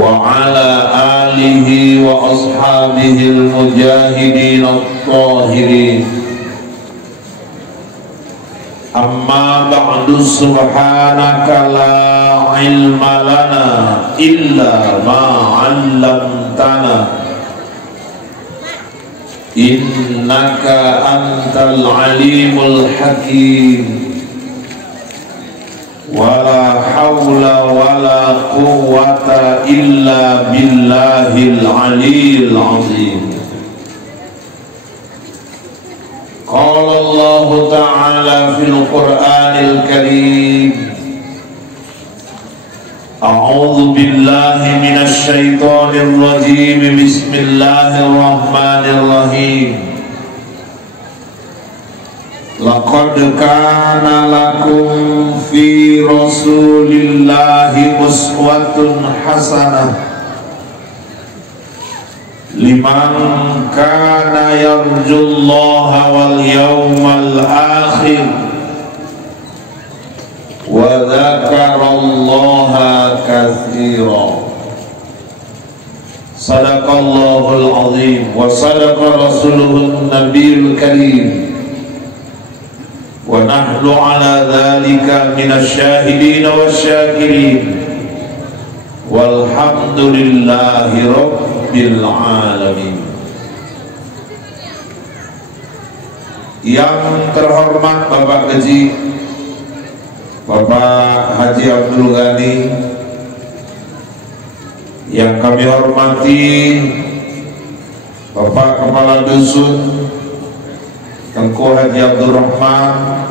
وعلى آله وأصحابه المجاهدين الطاهرين. أما بعد سبحانك لا علم لنا إلا ما علمتنا إنك أنت العليم الحكيم. ولا حول ولا قوة إلا بالله العلي العظيم. قال الله تعالى في القرآن الكريم: أعوذ بالله من الشيطان الرجيم. بسم الله الرحمن الرحيم. لقد كان لكم في رسول الله أسوة حسنة لمن كان يرجو الله واليوم الآخر وذكر الله كثيرا. صدق الله العظيم وصدق رسوله النبي الكريم ونحن على ذلك من الشاهدين والشاكرين والحمد لله رب العالمين. Yang terhormat Bapak Haji Bapak Haji Abdul Ghani, yang kami hormati Bapak Kepala Dusun Tengku Haji Abdul Rahman,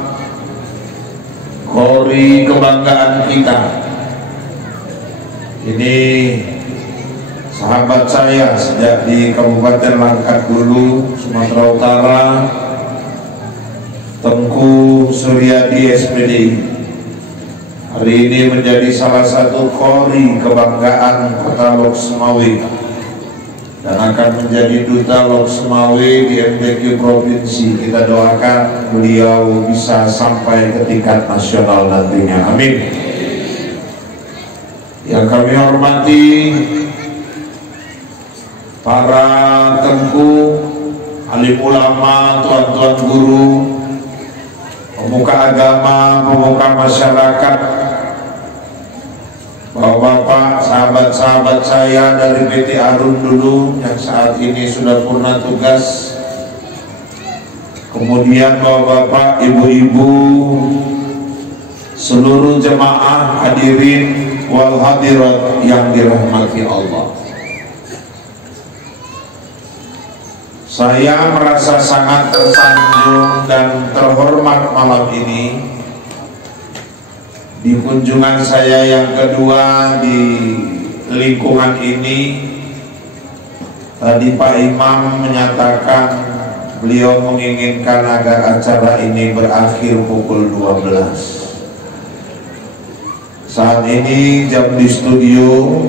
Qori kebanggaan kita. Ini sahabat saya sejak di Kabupaten Langkat dulu, Sumatera Utara, Tengku Suryadi SPD. Hari ini menjadi salah satu Qori kebanggaan Kota Lok Sumawe dan akan menjadi duta Lok Sumawe di MTQ Provinsi. Kita doakan beliau bisa sampai ke tingkat nasional nantinya, amin. Yang kami hormati para tengku, alim ulama, tuan-tuan guru, pemuka agama, pemuka masyarakat, bapak-bapak, sahabat-sahabat saya dari PT Arum dulu yang saat ini sudah purna tugas, kemudian bapak-bapak, ibu-ibu, seluruh jemaah hadirin wal hadirat yang dirahmati Allah. Saya merasa sangat tersanjung dan terhormat malam ini di kunjungan saya yang kedua di lingkungan ini. Tadi Pak Imam menyatakan beliau menginginkan agar acara ini berakhir pukul 12. Saat ini jam di studio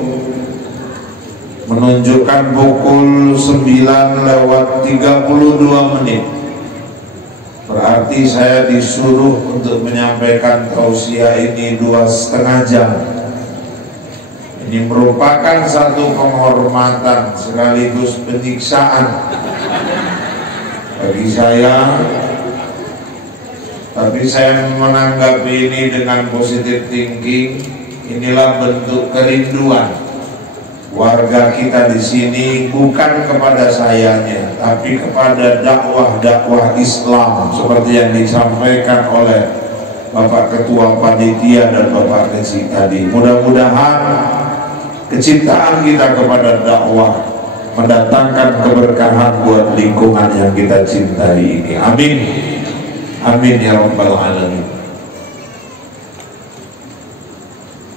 menunjukkan pukul 9:32. Berarti saya disuruh untuk menyampaikan tausiah ini 2,5 jam. Ini merupakan satu penghormatan sekaligus penyiksaan bagi saya. Tapi saya menanggapi ini dengan positive thinking. Inilah bentuk kerinduan warga kita di sini, bukan kepada sayanya, tapi kepada dakwah Islam seperti yang disampaikan oleh Bapak Ketua Panitia dan Bapak Kecil tadi. Mudah-mudahan kecintaan kita kepada dakwah mendatangkan keberkahan buat lingkungan yang kita cintai ini. Amin. Amin ya rabbal alamin.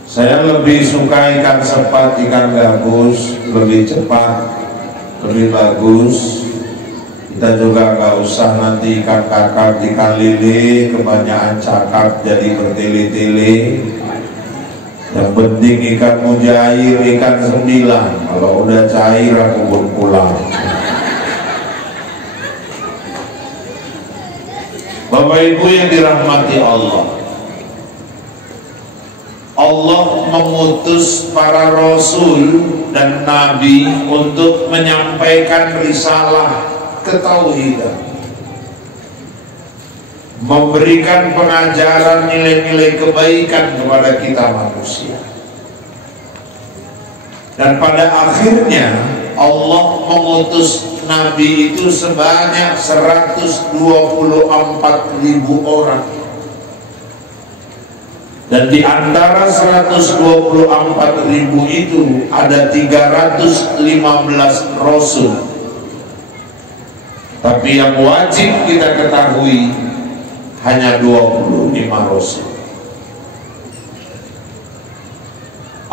Saya lebih suka ikan sepat, ikan gabus, lebih cepat, lebih bagus. Kita juga nggak usah nanti ikan kakap, ikan lele, kebanyakan cakap jadi bertele-tele. Yang penting ikan mujair, ikan 9. Kalau udah cair aku pun pulang. Bapak Ibu yang dirahmati Allah, Allah mengutus para rasul dan nabi untuk menyampaikan risalah ketauhidan, memberikan pengajaran nilai-nilai kebaikan kepada kita manusia. Dan pada akhirnya Allah mengutus nabi itu sebanyak 124.000 orang. Dan di antara 124.000 itu ada 315 rasul. Tapi yang wajib kita ketahui hanya 25 rasul.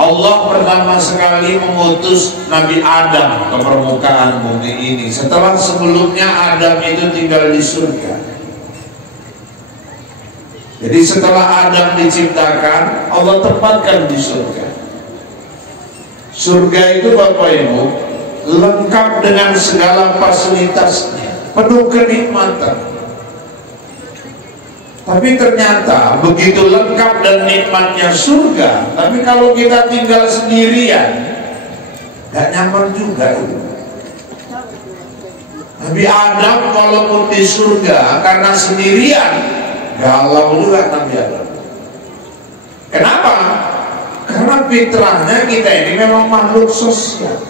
Allah pertama sekali mengutus Nabi Adam ke permukaan bumi ini setelah sebelumnya Adam itu tinggal di surga. Jadi setelah Adam diciptakan, Allah tempatkan di surga. Surga itu Bapak Ibu lengkap dengan segala fasilitasnya, penuh kenikmatan. Tapi ternyata begitu lengkap dan nikmatnya surga, tapi kalau kita tinggal sendirian, gak nyaman juga itu. Nabi Adam walaupun di surga karena sendirian, galau juga Nabi Adam. Kenapa? Karena fitrahnya kita ini memang makhluk sosial.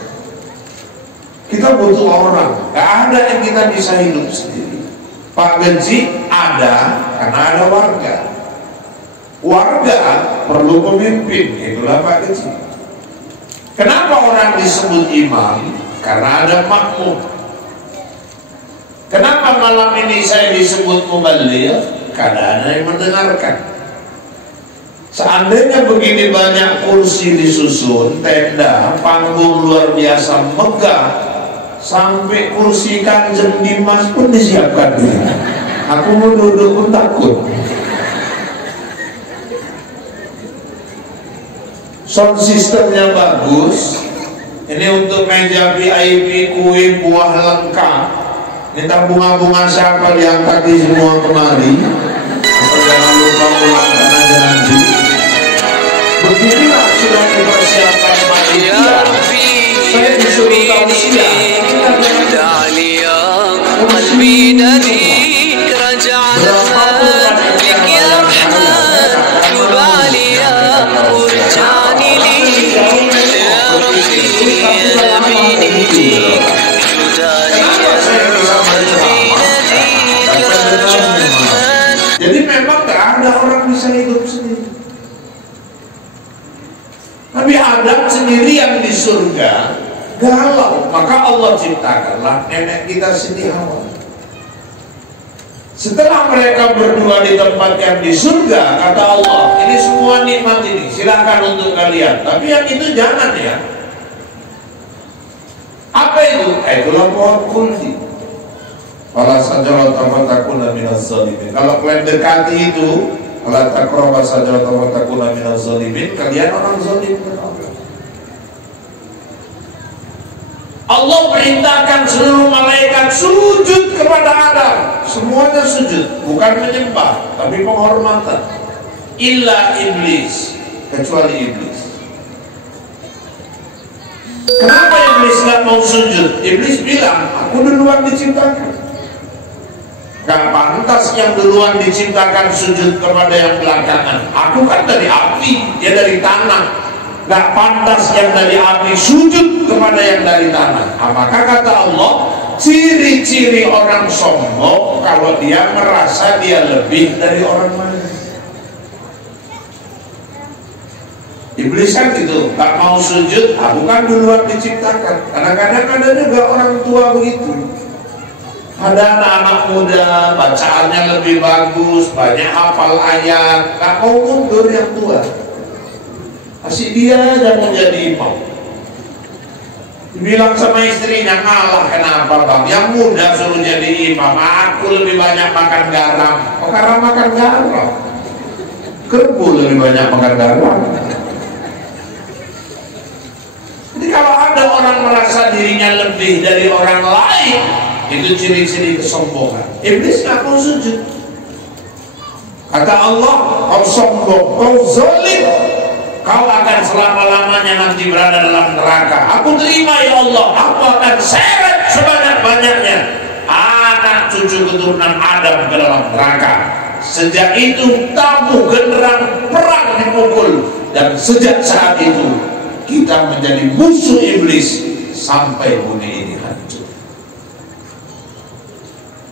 Kita butuh orang, gak ada yang kita bisa hidup sendiri. Pak Benci ada karena ada warga. Warga perlu pemimpin, itulah Pak Benci. Kenapa orang disebut imam? Karena ada makmum. Kenapa malam ini saya disebut muballigh? Karena ada yang mendengarkan. Seandainya begini banyak kursi disusun, tenda, panggung luar biasa megah, sampai kursi Kanjeng Dimas pun disiapkan. Aku mau duduk pun takut. Sound systemnya bagus. Ini untuk meja VIP, kue, buah lengkap. Minta bunga-bunga siapa diangkat di semua kemari. Atau jangan lupa pulangkan aja nanti. Beginilah sudah dipersiapkan panitia. Saya disuruh tausiah. قلبي ناديك رجع لك يا رحمن توب عليا وارجعني ليك يا ربي قلبي ناديك قلبي ناديك رجع. Jadi memang gak ada orang bisa hidup sendiri. Nabi Adam sendirian di surga galau, maka Allah ciptakanlah nenek kita Siti Hawa. Setelah mereka berdua ditempatkan di surga, kata Allah, ini semua nikmat ini silakan untuk kalian, tapi yang itu jangan ya. Apa itu? Itulah pohon kuldi. Fala sajarata fatakuna minaz zalimin. Kalau kalian dekati itu, fala taqrabu sajarata fatakuna minaz zalimin, kalian orang zalim. Allah perintahkan seluruh malaikat sujud kepada Adam. Semuanya sujud, bukan menyembah, tapi penghormatan. Illa iblis, kecuali iblis. Kenapa iblis gak mau sujud? Iblis bilang, aku duluan diciptakan. Gak pantas yang duluan diciptakan sujud kepada yang belakangan. Aku kan dari api, dia dari tanah. Gak pantas yang dari api sujud kepada yang dari tanah. Maka kata Allah, ciri-ciri orang sombong kalau dia merasa dia lebih dari orang lain. Iblis kan gitu, gak mau sujud, aku kan duluan diciptakan. Kadang-kadang ada juga orang tua begitu. Ada anak-anak muda, bacaannya lebih bagus, banyak hafal ayat, gak mau mundur yang tua. Masih dia aja mau jadi imam. Dibilang sama istrinya, ngalah kenapa bang? Yang muda suruh jadi imam, aku lebih banyak makan garam. Oh karena makan garam, kerbu lebih banyak makan garam. Jadi kalau ada orang merasa dirinya lebih dari orang lain, itu ciri-ciri kesombongan. Iblis nggak mau sujud. Kata Allah, kau sombong, kau zalim. kau akan selama-lamanya nanti berada dalam neraka. Aku terima ya Allah, aku akan seret sebanyak-banyaknya anak cucu keturunan Adam ke dalam neraka. Sejak itu tabuh genderang perang dipukul, dan sejak saat itu kita menjadi musuh iblis sampai bumi ini hancur.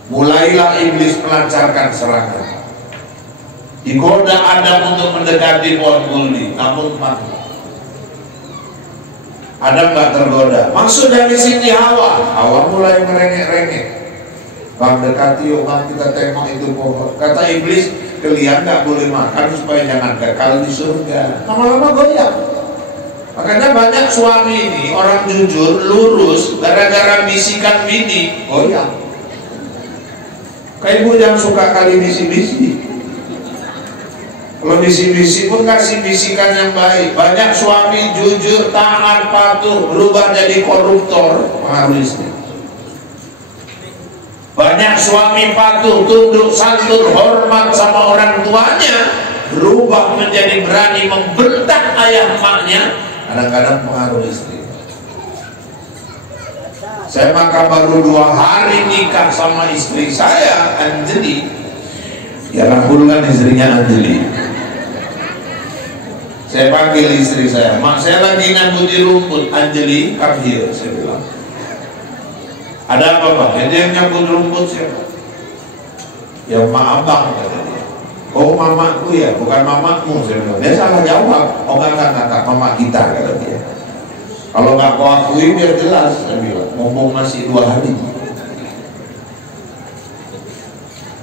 Mulailah iblis melancarkan serangan. Digoda Adam untuk mendekati pohon kuldi, namun mati. Adam gak tergoda. Maksud dari sini Hawa mulai merengek-rengek. Bang, dekati yuk bang, kita tengok itu pohon. Kata iblis, kalian gak boleh makan supaya jangan kekal di surga. Lama-lama goyang. Makanya banyak suami ini, orang jujur, lurus, gara-gara bisikan bini, goyang. Kayak ibu yang suka kali bisi-bisi. Kalau bisi-bisi pun kasih bisikan yang baik. Banyak suami jujur, taat, patuh, berubah jadi koruptor, pengaruh istri. Banyak suami patuh, tunduk, santun, hormat sama orang tuanya, berubah menjadi berani membentak ayah emaknya, kadang-kadang pengaruh istri. Saya maka baru 2 hari nikah sama istri saya, Anjeli. Ya Rahul kan istrinya Anjeli. Saya panggil istri saya, mak saya lagi ngambil rumput. Anjeli, come here, saya bilang. Ada apa Pak? Dia yang nyambut rumput siapa? Ya mak abang, kata dia. Oh mamaku ya, bukan mamamu, saya bilang. Dia salah jawab. Oh enggak, mama kita, kata dia. Kalau nggak kau akui biar jelas, saya bilang. Ngomong masih 2 hari.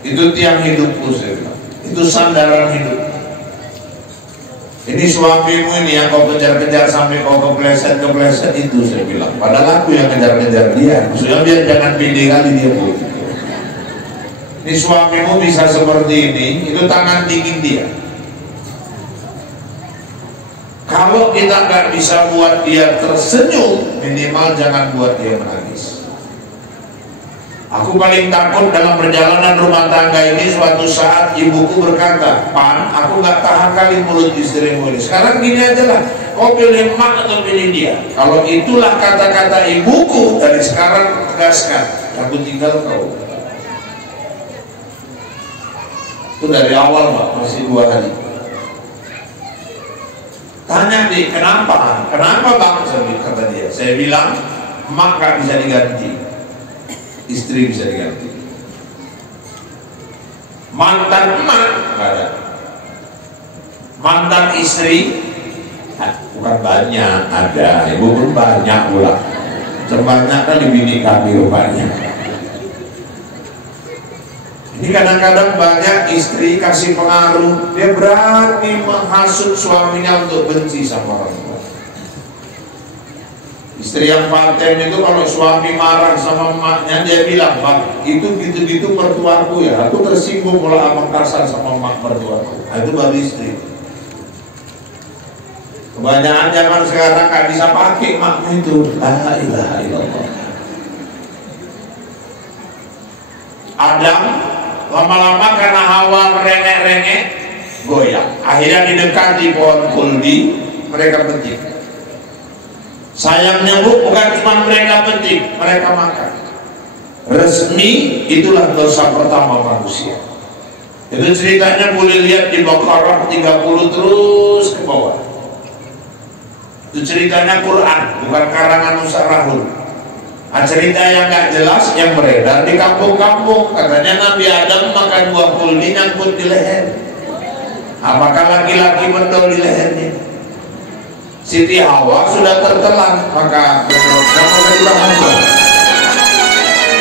Itu tiang hidupku, saya bilang. Itu sandaran hidup. Ini suamimu ini yang kau kejar-kejar sampai kau kepleset itu, saya bilang. Padahal aku yang kejar-kejar dia. Maksudnya biar jangan pede kali dia. Ini suamimu bisa seperti ini, itu tangan dingin dia. Kalau kita nggak bisa buat dia tersenyum, minimal jangan buat dia menangis. Aku paling takut dalam perjalanan rumah tangga ini, suatu saat ibuku berkata, Pan, aku nggak tahan kali mulut istrimu ini. Sekarang gini aja lah, kau pilih mak atau pilih dia. Kalau itulah kata-kata ibuku, dari sekarang tegaskan, aku tinggal kau. Itu dari awal Pak, masih 2 hari. Tanya nih, kenapa? Kenapa bang? Kata dia. Saya bilang, mak gak bisa diganti, istri bisa diganti. Mantan emak gak ada. Mantan istri bukan banyak, ada. Ibu pun banyak pula. Sebanyak kan di bini kami rupanya. Ini kadang-kadang banyak istri kasih pengaruh, dia berani menghasut suaminya untuk benci sama orang tua. Istri yang paten itu kalau suami marah sama emaknya, dia bilang, Pak, itu gitu-gitu mertuaku ya, aku tersinggung kalau abang kasar sama emak mertuaku. Nah, itu baru istri. Kebanyakan zaman sekarang gak bisa pakai emakmu itu. La ilaha illallah. Adam lama-lama karena Hawa merengek-rengek, goyang. Akhirnya didekati pohon kuldi, mereka petik. Sayangnya Bu, bukan cuma mereka petik, mereka makan. Resmi, itulah dosa pertama manusia. Itu ceritanya boleh lihat di Baqarah 30 terus ke bawah. Itu ceritanya Quran, bukan karangan Musarahul. Nah, cerita yang gak jelas yang beredar di kampung-kampung, katanya Nabi Adam makan buah kuldi nyangkut di leher. Apakah laki-laki mendol di lehernya? Siti Hawa sudah tertelan, maka menurut kamu dari bangun tuh.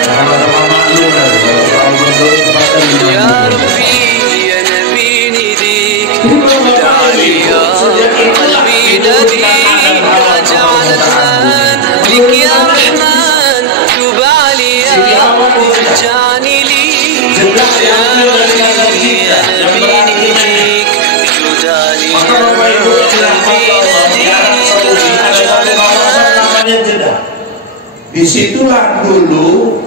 Sama-sama maklum dari kalau soal mendol kepada disitulah dulu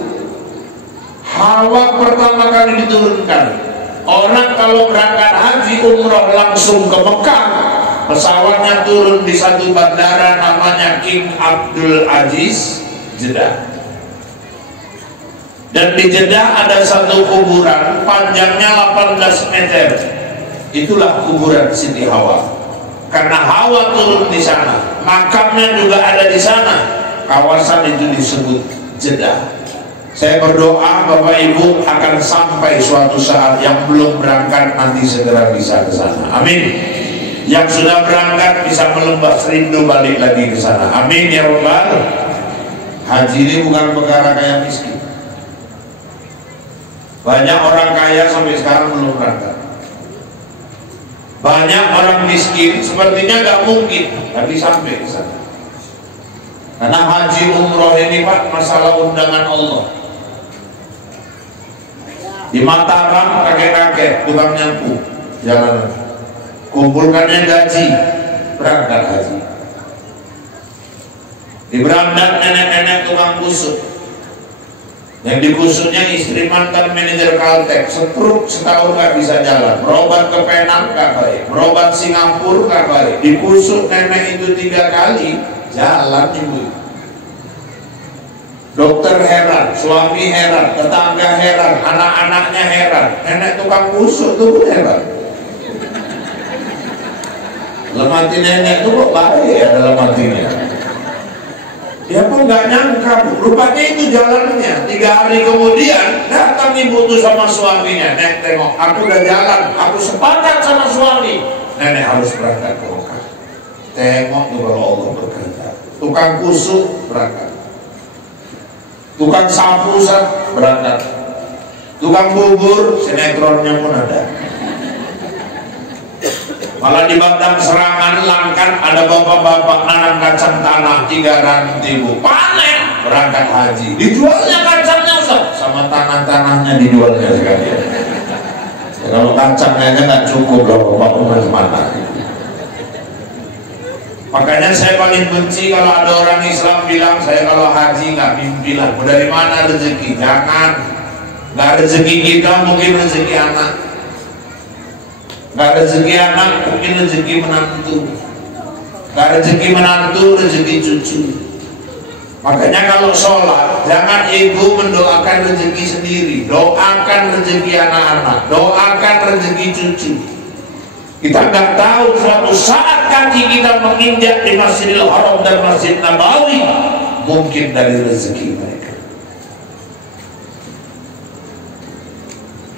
Hawa pertama kali diturunkan. Orang kalau berangkat haji umroh langsung ke Mekah, pesawatnya turun di satu bandara namanya King Abdul Aziz, Jeddah. Dan di Jeddah ada satu kuburan panjangnya 18 meter. Itulah kuburan Siti Hawa. Karena Hawa turun di sana, makamnya juga ada di sana. Kawasan itu disebut Jeddah. Saya berdoa Bapak Ibu akan sampai suatu saat, yang belum berangkat nanti segera bisa ke sana. Amin. Yang sudah berangkat bisa melembah rindu balik lagi ke sana. Amin ya Rabbal. Haji ini bukan perkara kaya miskin. Banyak orang kaya sampai sekarang belum berangkat. Banyak orang miskin sepertinya gak mungkin tapi sampai ke sana. Karena haji umroh ini Pak masalah undangan Allah. Di Mataram kakek-kakek tukang nyapu jalan, kumpulkannya gaji, berangkat haji. Di Berandan nenek-nenek tukang kusut, yang dikusutnya istri mantan manajer Caltek, setruk setahun gak bisa jalan, berobat ke Penang gak baik, berobat Singapura gak baik, dikusut nenek itu 3 kali, jalan ibu. Dokter heran, suami heran, tetangga heran, anak-anaknya heran, nenek tukang kusut tuh heran. Lemati nenek tuh kok baik ya dalam hatinya. Dia pun nggak nyangka, rupanya itu jalannya. 3 hari kemudian datang ibu tuh sama suaminya, nek tengok, aku udah jalan, aku sepakat sama suami, nenek harus berangkat ke Mekah. Tengok tuh kalau Allah bekerja. Tukang kusut berangkat, tukang sapu berangkat, tukang bubur sinetronnya pun ada. Malah di Batam Serangan Langkat ada bapak-bapak nanam kacang tanah 300.000, panen berangkat haji, dijualnya kacangnya Ustaz, sama tanah-tanahnya dijualnya sekalian. Ya, kalau kacangnya nggak cukup loh bapak umur mana. Makanya saya paling benci kalau ada orang Islam bilang saya kalau haji nggak mimpilah. Dari mana rezeki? Jangan. Nggak rezeki kita mungkin rezeki anak. Nggak rezeki anak mungkin rezeki menantu. Nggak rezeki menantu rezeki cucu. Makanya kalau sholat jangan ibu mendoakan rezeki sendiri, doakan rezeki anak-anak, doakan rezeki cucu. Kita nggak tahu suatu saat kaki kita menginjak di Masjidil Haram dan Masjid Nabawi, mungkin dari rezeki mereka.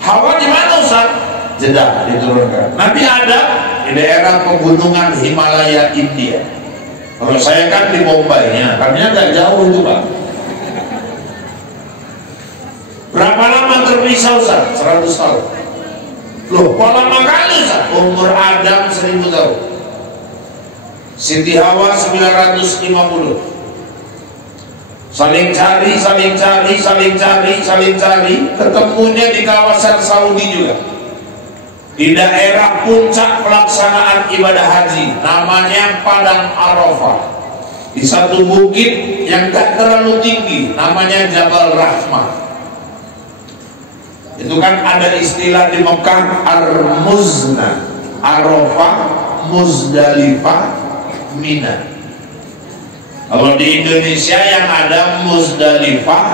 Hawa di mana Ustaz? Jeddah diturunkan. Nabi ada di daerah pegunungan Himalaya India. Kalau saya kan di Mumbainya, kami nggak jauh itu Pak. Berapa lama terpisah Ustaz? 100 tahun. Loh, kok lama kali Ustaz? Umur Adam 1000 tahun. Siti Hawa 950. Saling cari, ketemunya di kawasan Saudi juga. Di daerah puncak pelaksanaan ibadah haji, namanya Padang Arafah. Di satu bukit yang gak terlalu tinggi, namanya Jabal Rahmah. Itu kan ada istilah di Mekah Ar-Muzna, Arafah, Muzdalifah, Mina. Kalau di Indonesia yang ada Muzdalifah,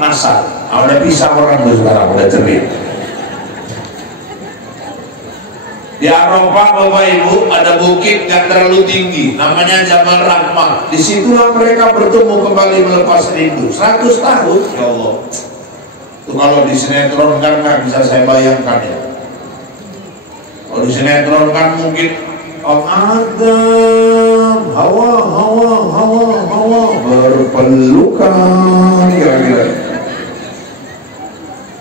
Nasar. Nah, udah pisah orang tuh sekarang, udah cerit. Di Arafah Bapak Ibu ada bukit yang terlalu tinggi, namanya Jabal Rahmah. Disitulah mereka bertemu kembali melepas rindu. 100 tahun, ya Allah. Itu kalau di sinetron kan nggak bisa saya bayangkan ya. Kalau di sinetron kan mungkin Om Adam, Hawa berpelukan kira-kira.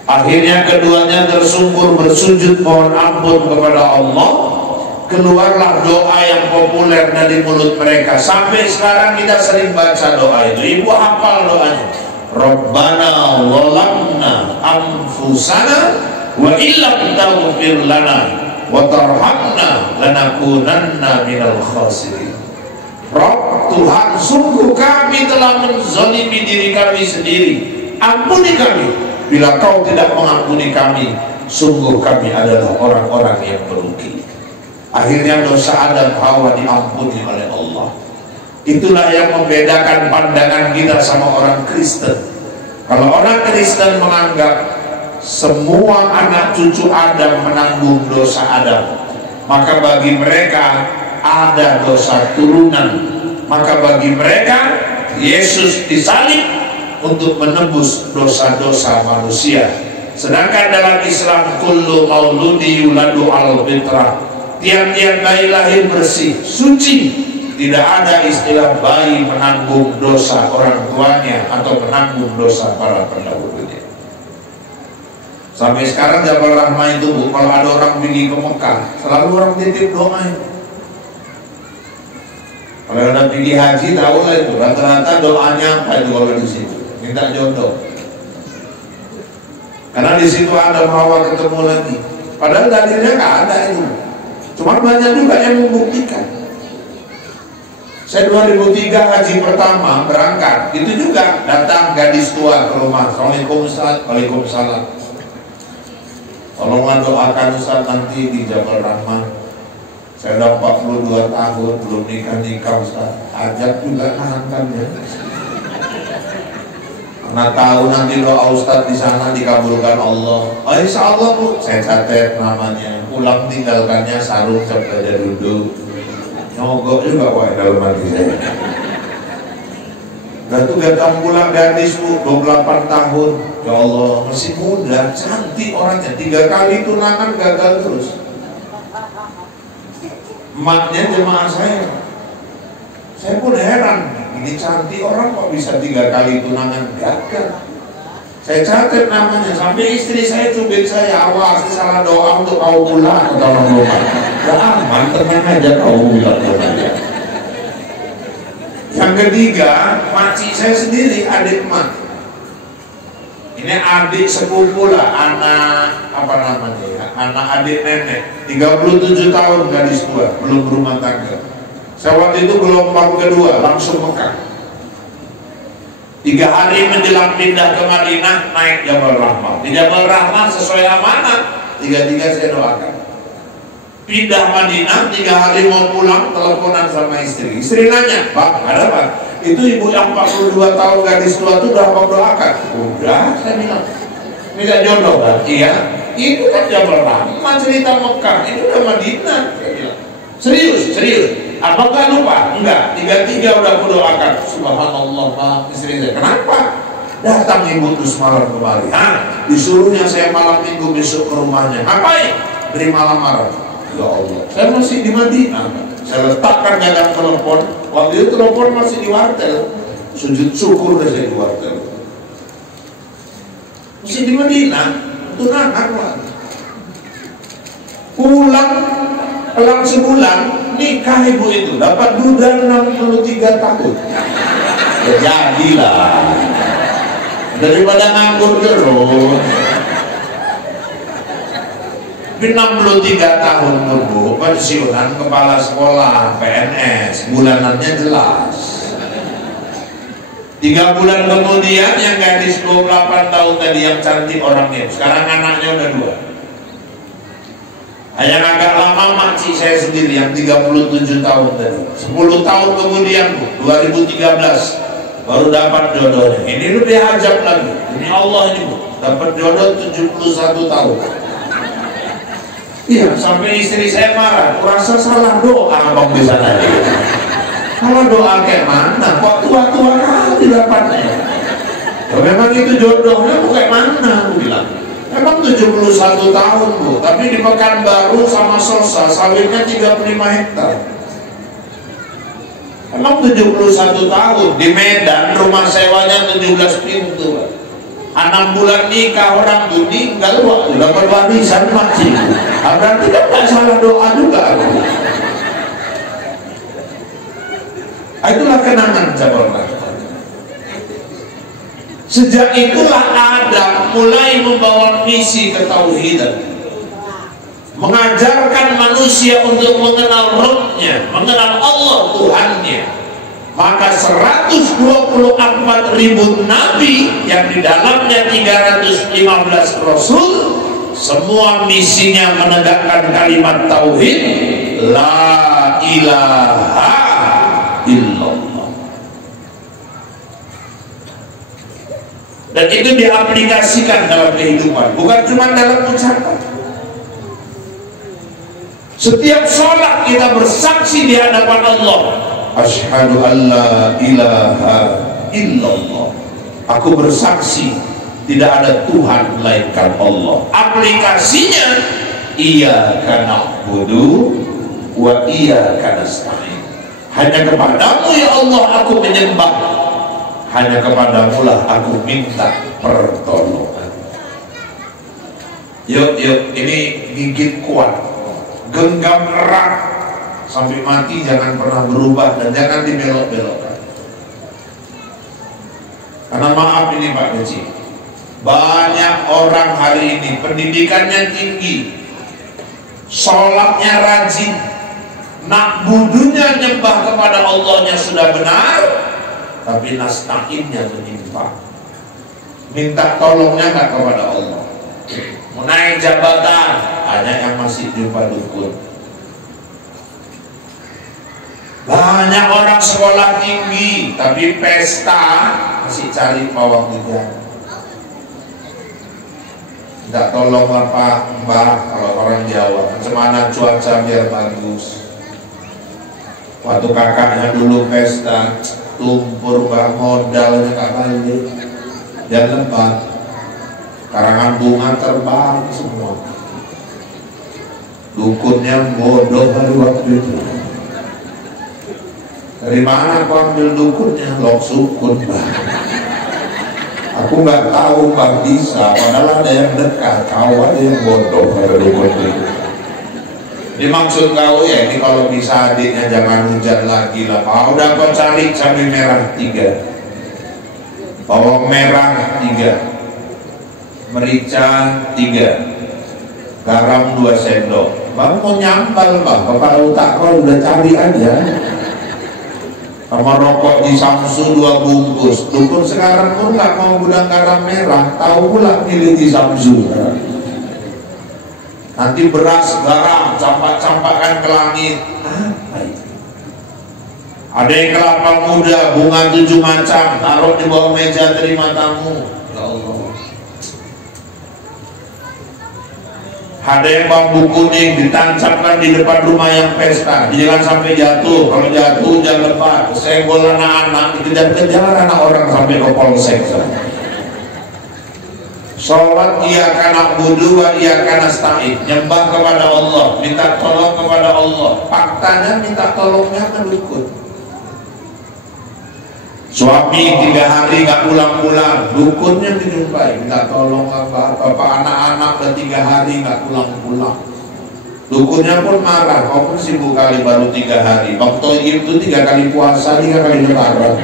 Akhirnya keduanya tersungkur bersujud mohon ampun kepada Allah. Keluarlah doa yang populer dari mulut mereka. Sampai sekarang kita sering baca doa itu. Ibu hafal doanya. Rabbana zalamna anfusana wa illam taghfir lana wa tarhamna lanakunanna minal khasirin. Rabb, Tuhan, sungguh kami telah menzalimi diri kami sendiri. Ampuni kami. Bila Kau tidak mengampuni kami, sungguh kami adalah orang-orang yang merugi. Akhirnya dosa Adam Hawa diampuni oleh Allah. Itulah yang membedakan pandangan kita sama orang Kristen. Kalau orang Kristen menganggap semua anak cucu Adam menanggung dosa Adam, maka bagi mereka ada dosa turunan. Maka bagi mereka Yesus disalib untuk menebus dosa-dosa manusia. Sedangkan dalam Islam kullu mauludi yuladu al-fitrah, tiap-tiap bayi lahir bersih, suci. Tidak ada istilah bayi menanggung dosa orang tuanya atau menanggung dosa para pendahulunya. Sampai sekarang Jabal Rahmah itu, Bu, kalau ada orang pergi ke Mekah, selalu orang titip doa itu. Kalau ada pergi haji, tahu lah itu, rata-rata doanya apa itu kalau di situ? Minta jodoh. Karena di situ Adam Hawa ketemu lagi. Padahal dalilnya nggak ada itu. Cuma banyak juga yang membuktikan. Saya 2003 haji pertama berangkat, itu juga datang gadis tua ke rumah. Assalamualaikum Ustaz. Waalaikumsalam. Tolonglah doakan Ustaz nanti di Jabal Rahmah. Saya udah 42 tahun belum nikah Ustaz. Ajak juga anak-anaknya. Karena tahu nanti doa Ustaz di sana dikabulkan Allah. Oh, insya Allah, Bu. Saya catat namanya. Pulang tinggalkannya sarung saja duduk. Nyogok juga wah dalam hati saya. Dan tuh datang pulang gadis, Bu, 28 tahun. Ya Allah, masih muda, cantik orangnya. 3 kali tunangan gagal terus. Emaknya jemaah saya pun heran. Ini cantik orang kok bisa 3 kali tunangan gagal. Saya catat namanya, sampai istri saya cubit saya, awas salah doa untuk kau pulang atau orang rumah. Gak aman, tenang aja kau pulang. Yang ketiga, makcik saya sendiri, adik emak. Ini adik sepupu lah, anak apa namanya ya, anak adik nenek. 37 tahun gadis tua, belum berumah tangga. Saya waktu itu gelombang kedua, langsung Mekah. 3 hari menjelang pindah ke Madinah, naik Jabal Rahmah. Di Jabal Rahmah sesuai amanat, 3 saya doakan. Pindah Madinah, 3 hari mau pulang, teleponan sama istri. Istri nanya, Pak, ada Pak? Itu ibu yang 42 tahun gadis tua itu udah Abang doakan? Udah, saya bilang. Minta jodoh Pak? Iya. Itu kan Jabal Rahmah, cerita Mekah, itu udah Madinah. Saya bilang. Serius. Apakah lupa? Enggak, 3 udah aku doakan. Subhanallah, Pak, istri saya. Kenapa? Datang ibu terus malam kemari. Disuruhnya saya malam minggu besok ke rumahnya. Ngapain? Beri malam marah. Ya Allah, saya masih di Madinah. Saya letakkan gagang telepon. Waktu itu telepon masih di wartel. Sujud syukur saya di wartel. Masih di Madinah. Tunangan Pak. Pulang sebulan. Nikah ibu itu dapat duda 63 tahun. Ya jadilah. Daripada nganggur terus. 63 tahun Bu, pensiunan kepala sekolah PNS, bulanannya jelas. 3 bulan kemudian yang gadis 28 tahun tadi yang cantik orangnya, sekarang anaknya udah 2. Yang agak lama makcik saya sendiri yang 37 tahun tadi. 10 tahun kemudian Bu, 2013 baru dapat jodohnya. Ini lebih ajab lagi. Ini Allah ini Bu, dapat jodoh 71 tahun. Iya, sampai istri saya marah. Kurasa salah doa Abang di sana. Kalau doa kayak mana? Kok tua-tua kali dapatnya? Ya, memang itu jodohnya bukan mana? Aku bilang. Memang 71 tahun Bu, tapi di Pekanbaru sama Sosa sawitnya 35 hektar. Memang 71 tahun. Di Medan rumah sewanya 17 pintu. 6 bulan nikah orang tuh meninggal waktu dapat warisan makcik. Berarti kan gak salah doa juga. Itulah kenangan Jabal Rahmah. Sejak itulah Adam mulai membawa misi ketauhidan, mengajarkan manusia untuk mengenal Rabb-nya, mengenal Allah Tuhannya. Maka 124.000 nabi yang di dalamnya 315 rasul, semua misinya menegakkan kalimat tauhid, la ilaha illallah. Dan itu diaplikasikan dalam kehidupan, bukan cuma dalam ucapan. Setiap sholat kita bersaksi di hadapan Allah, asyhadu an la ilaha illallah. Aku bersaksi tidak ada Tuhan melainkan Allah. Aplikasinya, iyyaka na'budu wa iyyaka nasta'in. Hanya kepadamu ya Allah aku menyembah, hanya kepadamu lah aku minta pertolongan. Yuk, ini gigit kuat, genggam erat sampai mati, jangan pernah berubah dan jangan dibelok-belokkan. Karena maaf ini Pak Kecil, banyak orang hari ini pendidikannya tinggi, sholatnya rajin, nakbudunya nyembah kepada Allahnya sudah benar, tapi nasta'innya menyimpang, minta tolongnya nggak kepada Allah. Mau naik jabatan, hanya yang masih jumpa dukun. Banyak orang sekolah tinggi, tapi pesta masih cari pawang hujan. Tidak tolong apa Mbah, kalau orang Jawa, macam mana cuaca biar bagus. Waktu kakaknya dulu pesta, lumpur Mbah, modalnya gak balik, dan lebat, karangan bunga terbang semua. Dukunnya bodoh hari waktu itu. Dari mana aku ambil dukunnya? Lok sukun Mbah. Aku nggak tahu Mbah bisa, padahal ada yang dekat, kau ada yang bodoh pada dukun itu. Ini maksud kau ya, ini kalau bisa adiknya jangan hujan lagi lah. Kau udah kau cari cabai merah 3, bawang merah 3, merica 3, garam 2 sendok. Bang mau nyambal Bang, kepala otak kau udah cari aja. Sama rokok di Samsu 2 bungkus. Dukun sekarang pun nggak mau gudang garam merah, tahu pula pilih di Samsu. Nanti beras, garam, campak-campakkan ke langit. Apa itu? Ada yang kelapa muda, bunga 7 macam, taruh di bawah meja terima tamu. Ya Allah. Ada yang bambu kuning ditancapkan di depan rumah yang pesta, jangan sampai jatuh. Kalau jatuh jangan lepas, senggol anak-anak, dikejar-kejar anak orang sampai ke polsek. Sholat iyyaka na'budu wa iyyaka nasta'in, nyembah kepada Allah, minta tolong kepada Allah. Faktanya minta tolongnya ke dukun. Suami 3 hari nggak pulang-pulang, dukunnya dijumpai, minta tolong apa? Bapak anak-anak udah 3 hari nggak pulang-pulang. Dukunnya pun marah, kau pun sibuk kali baru 3 hari. Waktu itu 3 kali puasa, 3 kali lebaran.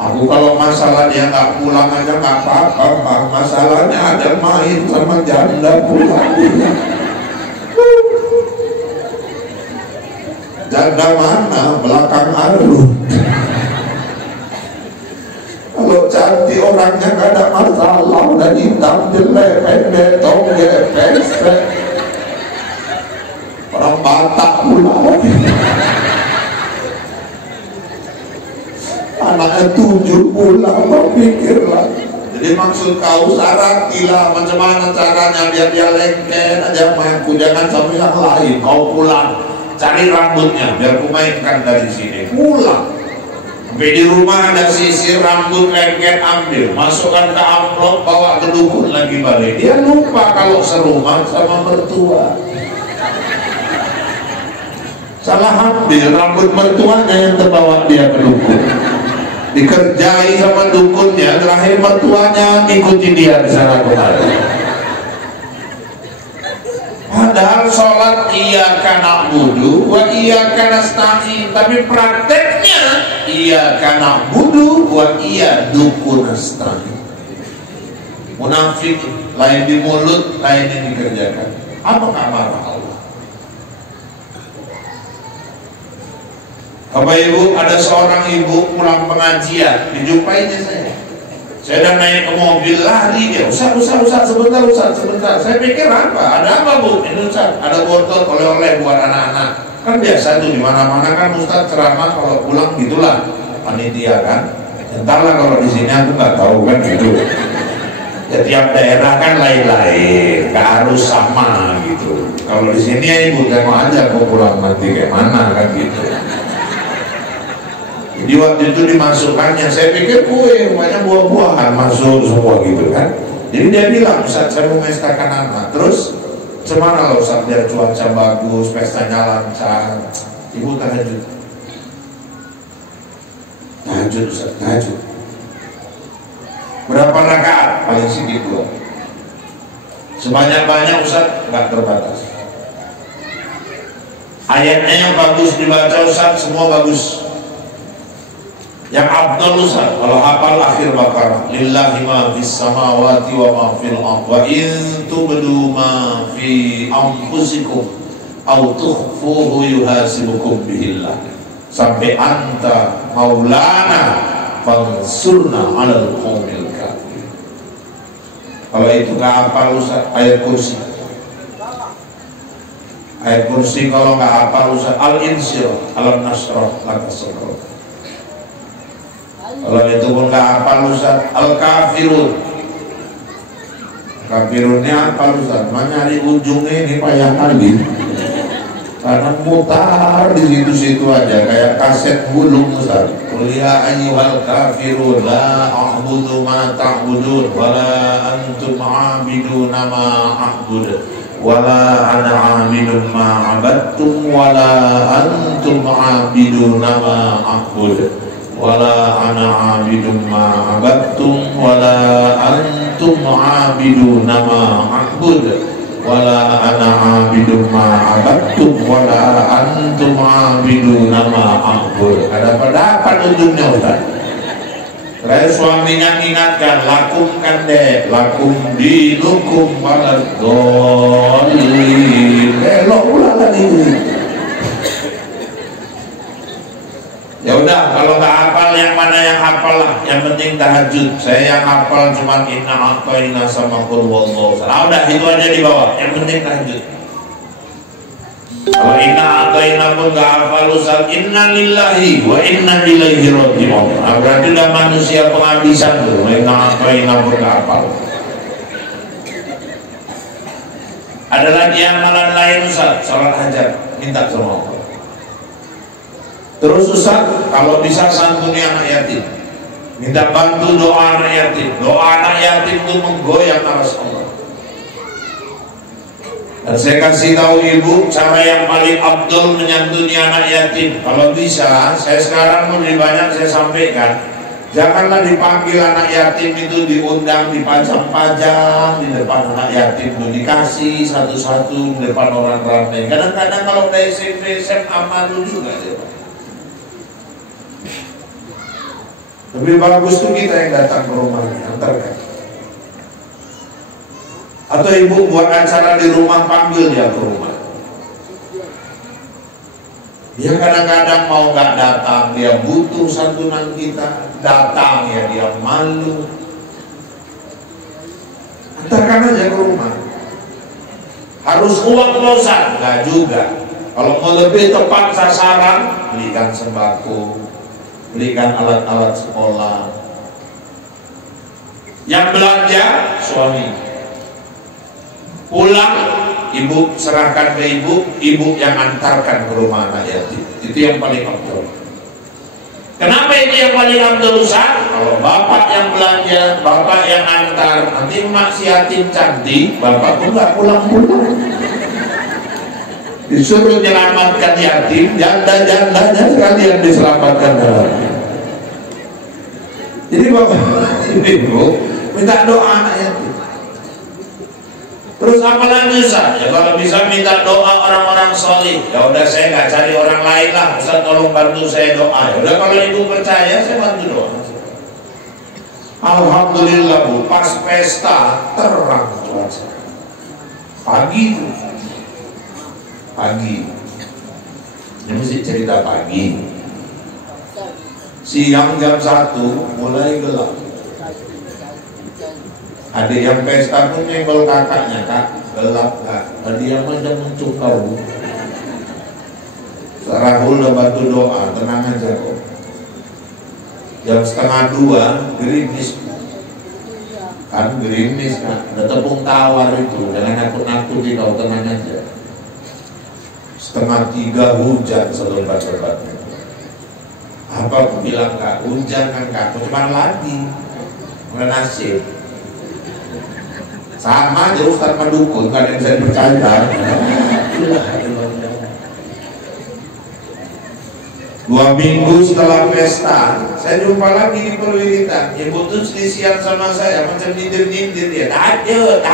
Aku kalau masalah dia nggak pulang aja nggak apa-apa, Bang. Masalahnya ada main sama janda pulang. Janda mana? Belakang arus. Kalau cantik orangnya gak ada masalah, udah hitam, jelek, pendek, tongge, pesek. Orang Batak pula. Anaknya 7 pula, mau pikirlah. Jadi maksud kau saratilah macam mana caranya biar dia lengket aja mainku, jangan sampai yang lain. Kau pulang, cari rambutnya biar ku mainkan dari sini, pulang sampai di rumah ada sisir rambut lengket, ambil masukkan ke amplop, bawa ke dukun lagi balik. Dia lupa kalau serumah sama mertua, salah ambil rambut mertuanya yang terbawa dia ke dukun, dikerjai sama dukunnya, terakhir mertuanya ikuti dia di sana kemari. Padahal sholat iyyaka na'budu wa iyyaka nasta'in, tapi prakteknya iyyaka na'budu wa iyyaka nasta'in. Munafik, lain di mulut, lain yang dikerjakan. Apakah marah Allah? Bapak Ibu, ada seorang ibu pulang pengajian, dijumpainya saya. Saya udah naik ke mobil, lari dia, Ustaz, sebentar, saya pikir apa, ada apa Bu? Ini Ustaz, ada botol oleh-oleh buat anak-anak. Kan biasa tuh, dimana-mana kan Ustaz ceramah kalau pulang gitulah, panitia kan. Entahlah kalau di sini aku nggak tahu kan gitu. Ya, tiap daerah kan lain-lain, nggak harus sama gitu. Kalau di sini ya Ibu tengok aja mau pulang nanti kayak mana kan gitu. Jadi waktu itu dimasukkannya, saya pikir kue, banyak buah-buahan masuk semua gitu kan. Jadi dia bilang, Ustaz saya mau pestakan anak. Terus gimana loh Ustaz, biar cuaca bagus, pestanya lancar. Ibu tahajud. Tahajud Ustaz, tahajud. Berapa rakaat? Paling sedikit 2. Sebanyak-banyak Ustaz, nggak terbatas. Ayatnya yang bagus dibaca Ustaz, semua bagus. Yang abdul Ustaz, kalau hafal akhir Baqarah, lillahi ma fis samawati wa ma fil ardh wa in tubdu ma fi anfusikum aw tukhfuhu yuhasibukum bihillah, sampai anta maulana fansurna 'alal qaumil kafirin. Kalau itu nggak hafal Ustaz, ayat kursi. Ayat kursi kalau nggak hafal Ustaz, al-insyirah, alam nasrah laka sadrak. Kalau itu pun nggak hafal Ustaz, al-kafirun. Kafirunnya apa Ustaz? Nyari ujungnya ini payah kali. Karena mutar di situ-situ aja kayak kaset bulung Ustaz. Ya ayyuhal kafirun la a'budu ma ta'budun wa la antum 'abiduna ma a'bud wa la ana 'abidun ma 'abadtum wa la antum 'abiduna ma a'bud wala ana 'abidum ma 'abadtum wala antum 'abiduna ma a'bud wala ana 'abidum ma 'abadtum wala antum 'abiduna ma a'bud. Ada pendapat ujungnya Ustaz. Saya suaminya ingatkan, lakum kan deh, lakum dinukum waladhdallin. Elok pula tadi. Ya udah, kalau nggak hafal yang mana yang hafal lah, yang penting tahajud. Saya yang hafal cuma inna a'tayna sama qul huwallahu. Udah itu aja di bawah, yang penting tahajud. Kalau inna a'tayna pun nggak hafal Ustaz, inna lillahi wa inna ilaihi raji'un. Berarti udah manusia penghabisan tuh, inna a'tayna pun nggak hafal. Ada lagi amalan lain Ustaz, salat hajat, minta sama Allah. Terus Ustaz, kalau bisa santuni anak yatim, minta bantu doa anak yatim. Doa anak yatim itu menggoyang aras Allah. Dan saya kasih tahu Ibu cara yang paling abdul menyantuni anak yatim. Kalau bisa, saya sekarang lebih banyak saya sampaikan, janganlah dipanggil anak yatim itu diundang, dipajang-pajang di depan anak yatim itu, dikasih satu-satu di depan orang ramai. Kadang-kadang kalau dari SMP malu juga ya. Lebih bagus tuh kita yang datang ke rumahnya, antarkan. Atau Ibu buat acara di rumah, panggil dia ke rumah. Dia kadang-kadang mau nggak datang, dia butuh santunan kita. Datang ya dia malu. Antarkan aja ke rumah. Harus uang Ustaz? Nggak juga. Kalau mau lebih tepat sasaran, belikan sembako, belikan alat-alat sekolah. Yang belanja suami, pulang Ibu serahkan ke Ibu yang antarkan ke rumah anak yatim. Itu yang paling abdul. Kenapa itu yang paling abdul Ustaz? Kalau bapak yang belanja, bapak yang antar, nanti emak si yatim cantik, bapak pun nggak pulang-pulang. Disuruh menyelamatkan yatim, janda-jandanya sekalian diselamatkan dalamnya. Jadi bapak Ibu minta doa anak yatim. Terus apa lagi Ustaz? Ya kalau bisa minta doa orang-orang solih. Ya udah saya nggak cari orang lain lah. Ustaz tolong bantu saya doa. Ya udah kalau Ibu percaya saya bantu doa. Alhamdulillah Bu, pas pesta terang cuaca. Pagi itu. Pagi. Ini mesti cerita pagi. Siang jam 1 mulai gelap. Ada yang pesta pun nyenggol kakaknya, kak gelap kak, dia macam mencukau. Rahul udah bantu doa, tenang aja kok. Jam 1:30 gerimis, kan gerimis kan, ada tepung tawar itu, jangan nakut-nakuti kau, tenang aja. 2:30 hujan selebat-lebatnya. Apa aku bilang kak, hujan kan kak, cuma lagi nasib sama aja Ustaz mendukung, kan yang bisa dipercaya. 2 minggu setelah pesta, saya jumpa lagi di perwiritan. Ibu tuh selisihan sama saya, macam nyindir-nyindir dia. Tahajud.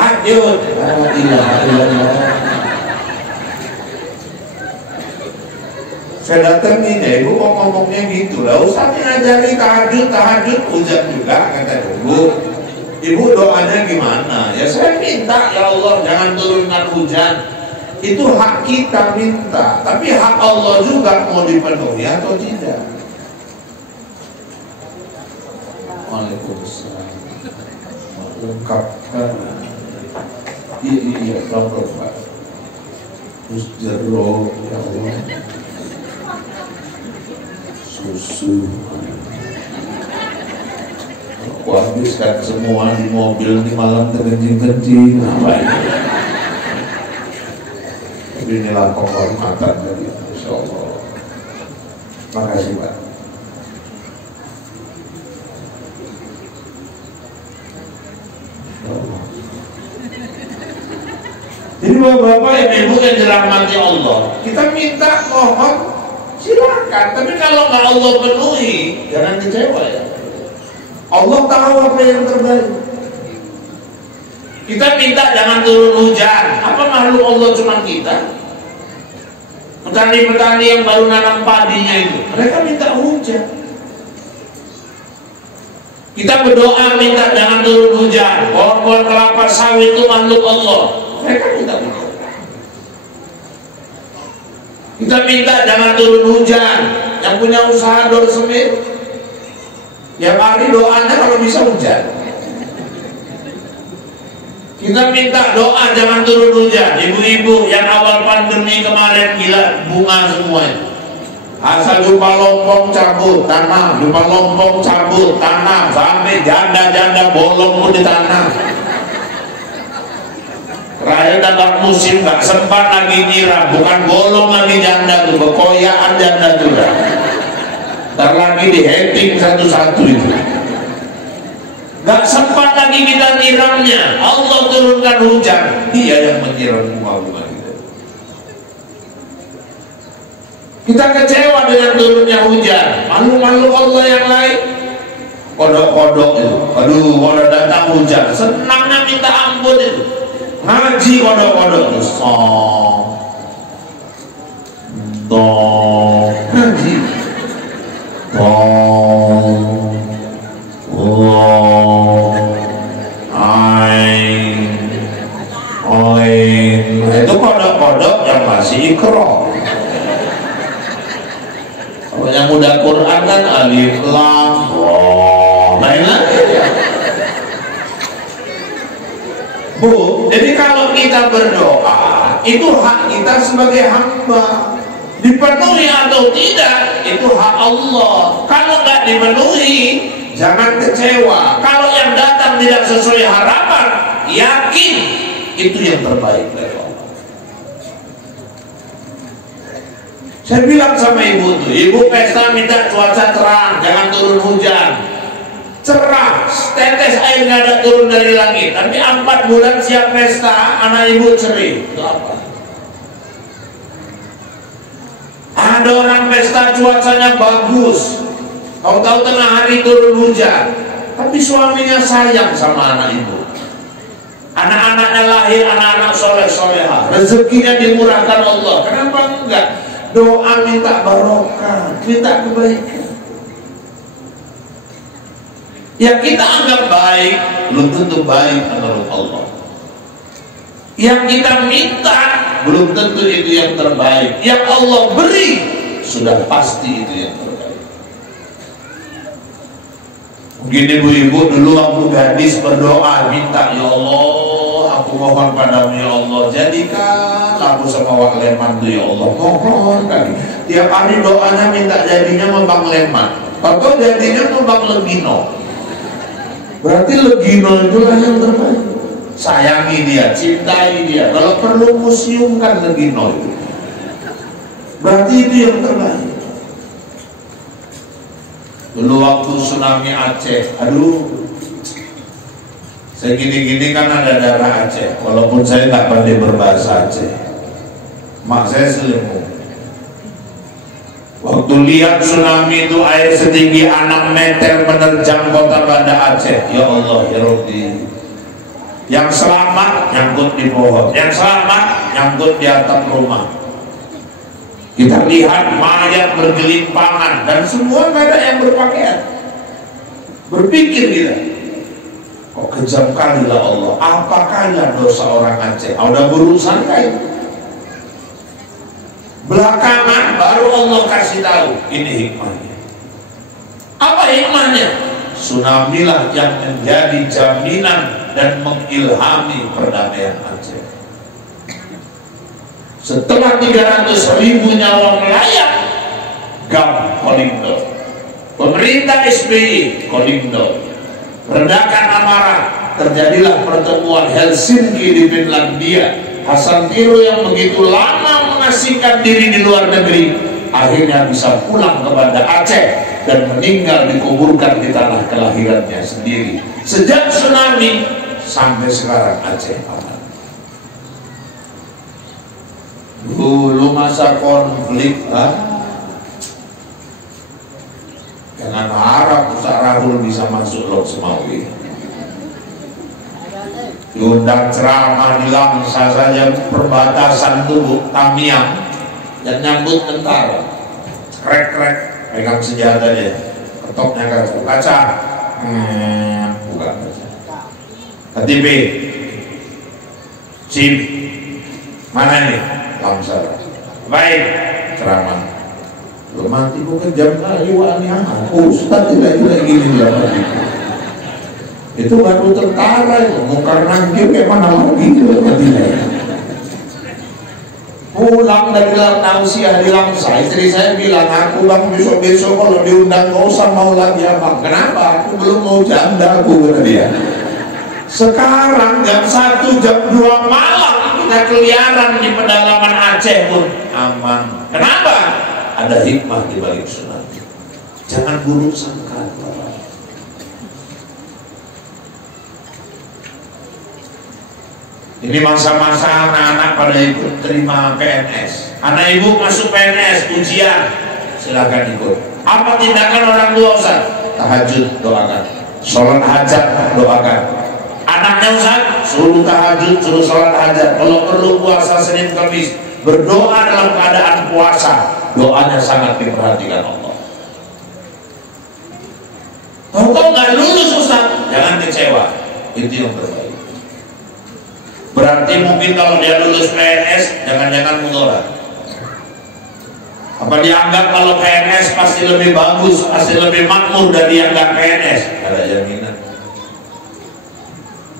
Saya datangin ya, ibu kok ngomongnya gitu lah. Ustaz ngajari tahajud, hujan juga kata dulu. Ibu doanya gimana? Ya saya minta ya Allah jangan turunkan hujan. Itu hak kita minta, tapi hak Allah juga mau dipenuhi atau tidak. Waalaikumsalam. Lengkapkan. Iya, contoh Pak. Terus jeruk, ya Allah. Susu. Aku habiskan semua di mobil di malam terkencing-kencing. Inilah penghormatan dari Insya Allah. Makasih Pak. Jadi bapak-bapak ibu yang dirahmati Allah, kita minta mohon silakan. Tapi kalau nggak Allah penuhi, jangan kecewa ya. Allah tahu apa yang terbaik. Kita minta jangan turun hujan. Apa makhluk Allah cuma kita? Petani-petani yang baru nanam padinya itu, mereka minta hujan. Kita berdoa minta jangan turun hujan. Pohon-pohon kelapa sawit itu makhluk Allah, mereka minta hujan. Kita minta jangan turun hujan. Yang punya usaha doorstep, ya hari doanya kalau bisa hujan. Kita minta doa jangan turun hujan. Ibu-ibu yang awal pandemi kemarin gila bunga semuanya. Asal jumpa lompong cabut tanam, jumpa lompong cabut tanam, sampai janda-janda bolong pun ditanam. Raya datang musim gak sempat lagi nyiram, bukan bolong lagi janda tuh, bekoyaan janda tuh. Ntar lagi di heading satu-satu itu. Gak sempat lagi kita nyiramnya. Allah turunkan hujan, Dia yang menyiram bunga-bunga kita. Kita kecewa dengan turunnya hujan. Makhluk-makhluk Allah yang lain, kodok-kodok itu, aduh kalau datang hujan senangnya minta ampun itu. Ngaji kodok-kodok itu, ngaji, itu kodok-kodok yang masih ikro. Kalau yang udah Quran kan alif lam main lagi. Bu, jadi kalau kita berdoa itu hak kita sebagai hamba. Dipenuhi atau tidak itu hak Allah. Kalau nggak dipenuhi jangan kecewa. Kalau yang datang tidak sesuai harapan, yakin itu yang terbaik dari Allah. Saya bilang sama ibu tuh, ibu pesta minta cuaca terang, jangan turun hujan. Cerah, tetes air nggak ada turun dari langit. Tapi 4 bulan siap pesta, anak ibu cerai. Itu apa? Ada orang pesta cuacanya bagus, tahu-tahu tengah hari turun hujan, tapi suaminya sayang sama anak ibu. Anak-anaknya lahir, anak-anak soleh-solehah, rezekinya dimurahkan Allah. Kenapa enggak? Doa minta barokah, minta kebaikan. Yang kita anggap baik, belum tentu baik menurut Allah. Yang kita minta, belum tentu itu yang terbaik. Yang Allah beri, sudah pasti itu yang terbaik. Mungkin ibu-ibu dulu waktu gadis berdoa minta, ya Allah, aku mohon padamu ya Allah, jadikan aku sama Wak Leman tuh ya Allah, mohon kali. Tiap hari doanya minta jadinya sama Bang Leman, atau jadinya sama Bang Legino. Berarti Legino itulah yang terbaik. Sayangi dia, cintai dia. Kalau perlu museumkan Legino itu. Berarti itu yang terbaik. Dulu waktu tsunami Aceh, aduh, saya gini-gini kan ada darah Aceh, walaupun saya tak pandai berbahasa Aceh. Mak saya selemu. Waktu lihat tsunami itu air setinggi 6 meter menerjang kota Banda Aceh, ya Allah, ya Rabbi. Yang selamat nyangkut di pohon, yang selamat nyangkut di atap rumah. Kita lihat mayat bergelimpangan dan semua nggak ada yang berpakaian. Berpikir kita, kok kejam kali lah Allah. Apakah ya dosa orang Aceh? Udah berurusan kayak belakangan baru Allah kasih tahu ini hikmahnya. Apa hikmahnya? Tsunami lah yang menjadi jaminan dan mengilhami perdamaian Aceh. Setelah 300.000 nyawa melayang, GAM Kolindo, pemerintah SBY Kolindo, redakan amarah, terjadilah pertemuan Helsinki di Finlandia. Hasan Tiru yang begitu lama mengasingkan diri di luar negeri, akhirnya bisa pulang ke Banda Aceh dan meninggal dikuburkan di tanah kelahirannya sendiri. Sejak tsunami sampai sekarang Aceh aman. Dulu masa konflik, jangan harap Ustaz Rahul bisa masuk Lok Semawi. Diundang ceramah di Langsa saja perbatasan tubuh Tamiang dan nyambut tentara, krek-krek, pegang senjata dia, ketoknya kaca, buka kaca, KTP, SIM, mana ini? Langsa. Baik, ceramah. Belum mati kok kejam kali wani amat. Ustaz tidak gini dia mati. Itu baru tentara itu, mungkar nangkir kayak mana lagi matinya. Pulang dari tausiah di Langsa, istri saya bilang, aku bang besok-besok kalau diundang gak usah mau lagi abang. Kenapa? Aku belum mau janda, aku kata dia. Sekarang jam 1, jam 2 malam kita keliaran di pedalaman Aceh pun aman. Kenapa? Ada hikmah di balik tsunami. Jangan buruk sangka. Ini masa-masa anak-anak pada ikut terima PNS. Anak ibu masuk PNS, ujian, silakan ikut. Apa tindakan orang tua Ustaz? Tahajud, doakan. Sholat hajat, doakan. Anaknya Ustaz, suruh tahajud, suruh sholat hajat. Kalau perlu puasa Senin Kamis, berdoa dalam keadaan puasa. Doanya sangat diperhatikan Allah. Tahu-tahu nggak lulus Ustaz, jangan kecewa. Itu yang terbaik. Berarti mungkin kalau dia lulus PNS, jangan-jangan munduran. Apa dianggap kalau PNS pasti lebih bagus, pasti lebih makmur dari yang nggak PNS? Ada jaminan.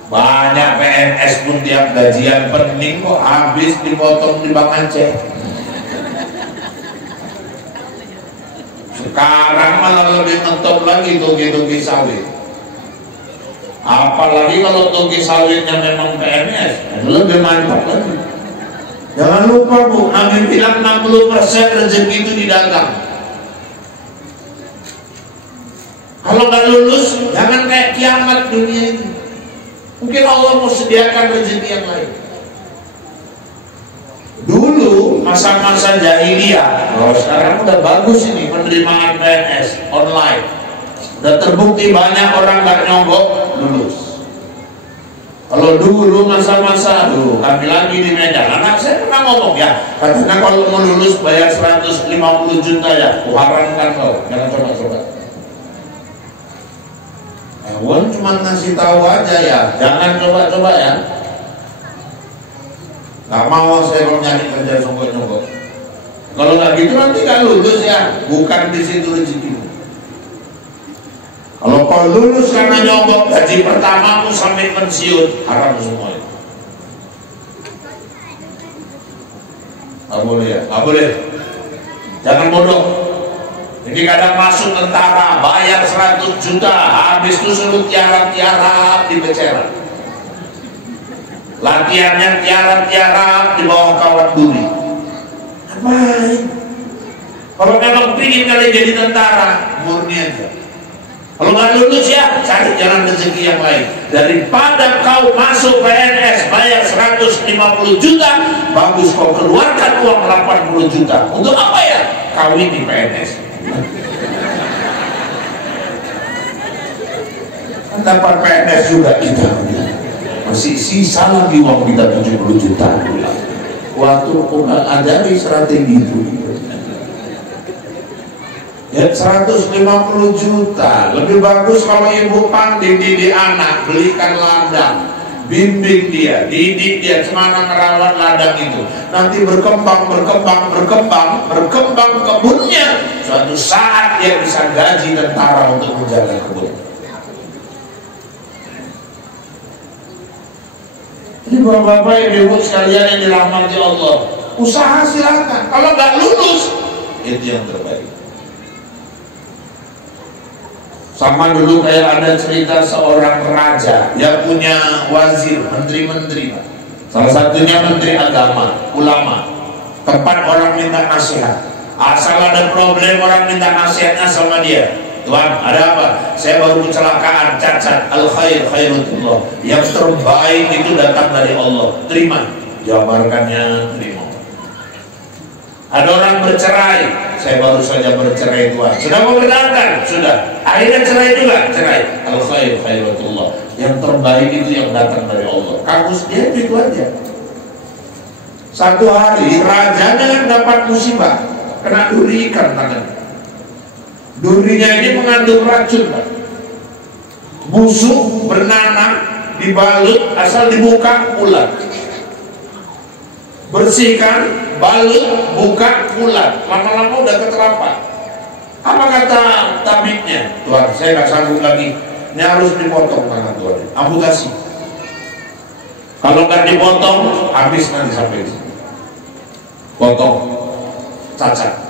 Banyak PNS pun tiap gajian pening kok habis dipotong di Bang Aceh. Sekarang malah lebih ngetop lagi toge-toge sawit. Apalagi kalau toge sawitnya memang PNS, lebih mantap lagi. Jangan lupa Bu, Nabi bilang 60% rezeki itu didagang. Kalau nggak lulus, jangan kayak kiamat dunia ini. Mungkin Allah mau sediakan rezeki yang lain. Dulu masa-masa jahiliyah, sekarang udah bagus ini penerimaan PNS online. Udah terbukti banyak orang nggak nyogok lulus. Kalau dulu masa-masa kami lagi di Medan, anak saya pernah ngomong ya, katanya kalau mau lulus bayar 150 juta ya, haramkan kau, jangan coba-coba. Wan cuma ngasih tahu aja ya, jangan coba-coba ya. Nggak mau saya kalau nyari kerja nyogok-nyogok. Kalau nggak gitu nanti nggak lulus ya, bukan di situ rezekimu. Kalau kau lulus karena nyogok, gaji pertamamu sampai pensiun haram semua. Nggak boleh ya, nggak boleh. Jangan bodoh. Ini kadang masuk tentara, bayar 100 juta, habis itu suruh tiarap-tiarap di Beceran. Latihannya tiarap-tiarap di bawah kawat duri. Ngapain? Kalau memang ingin kalian jadi tentara, murni aja. Kalau nggak lulus ya, cari jalan rezeki yang lain. Daripada kau masuk PNS, bayar 150 juta, bagus kau keluarkan uang 80 juta. Untuk apa ya? Kawin di PNS. Dapat PNS juga kita. Masih sisa lagi uang kita 70 juta. Waktu kau nggak ajari strategi itu. Ya 150 juta. Lebih bagus kalau ibu pandai didik anak, belikan ladang, bimbing dia, didik dia gimana merawat ladang itu. Nanti berkembang kebunnya. Suatu saat dia bisa gaji tentara untuk menjaga kebun. Ini bapak-bapak ibu sekalian yang dirahmati Allah, usaha silakan. Kalau nggak lulus, itu yang terbaik. Sama dulu kayak ada cerita seorang raja, dia punya wazir, menteri-menteri. Salah satunya menteri agama, ulama. Tempat orang minta nasihat. Asal ada problem orang minta nasihatnya sama dia. Tuhan, ada apa? Saya baru kecelakaan, cacat. Al khair khairutullah. Yang terbaik itu datang dari Allah. Terima. Jabarkannya terima. Ada orang bercerai, saya baru saja bercerai Tuhan. Sudah mau berdandan? Sudah. Akhirnya cerai juga, cerai. Al khair khairatullah. Yang terbaik itu yang datang dari Allah. Kamus dia itu aja. Satu hari rajanya dapat musibah, kena duri ikan tangan. Durinya ini mengandung racun, Pak. Busuk, bernanah, dibalut, asal dibuka ular. Bersihkan, balut, buka, ular. Lama-lama udah keterapar. Apa kata tabibnya? Tuhan, saya nggak sanggup lagi. Ini harus dipotong tangan Tuhan. Amputasi. Kalau nggak dipotong, habis nanti sampai di sini. Potong, cacat.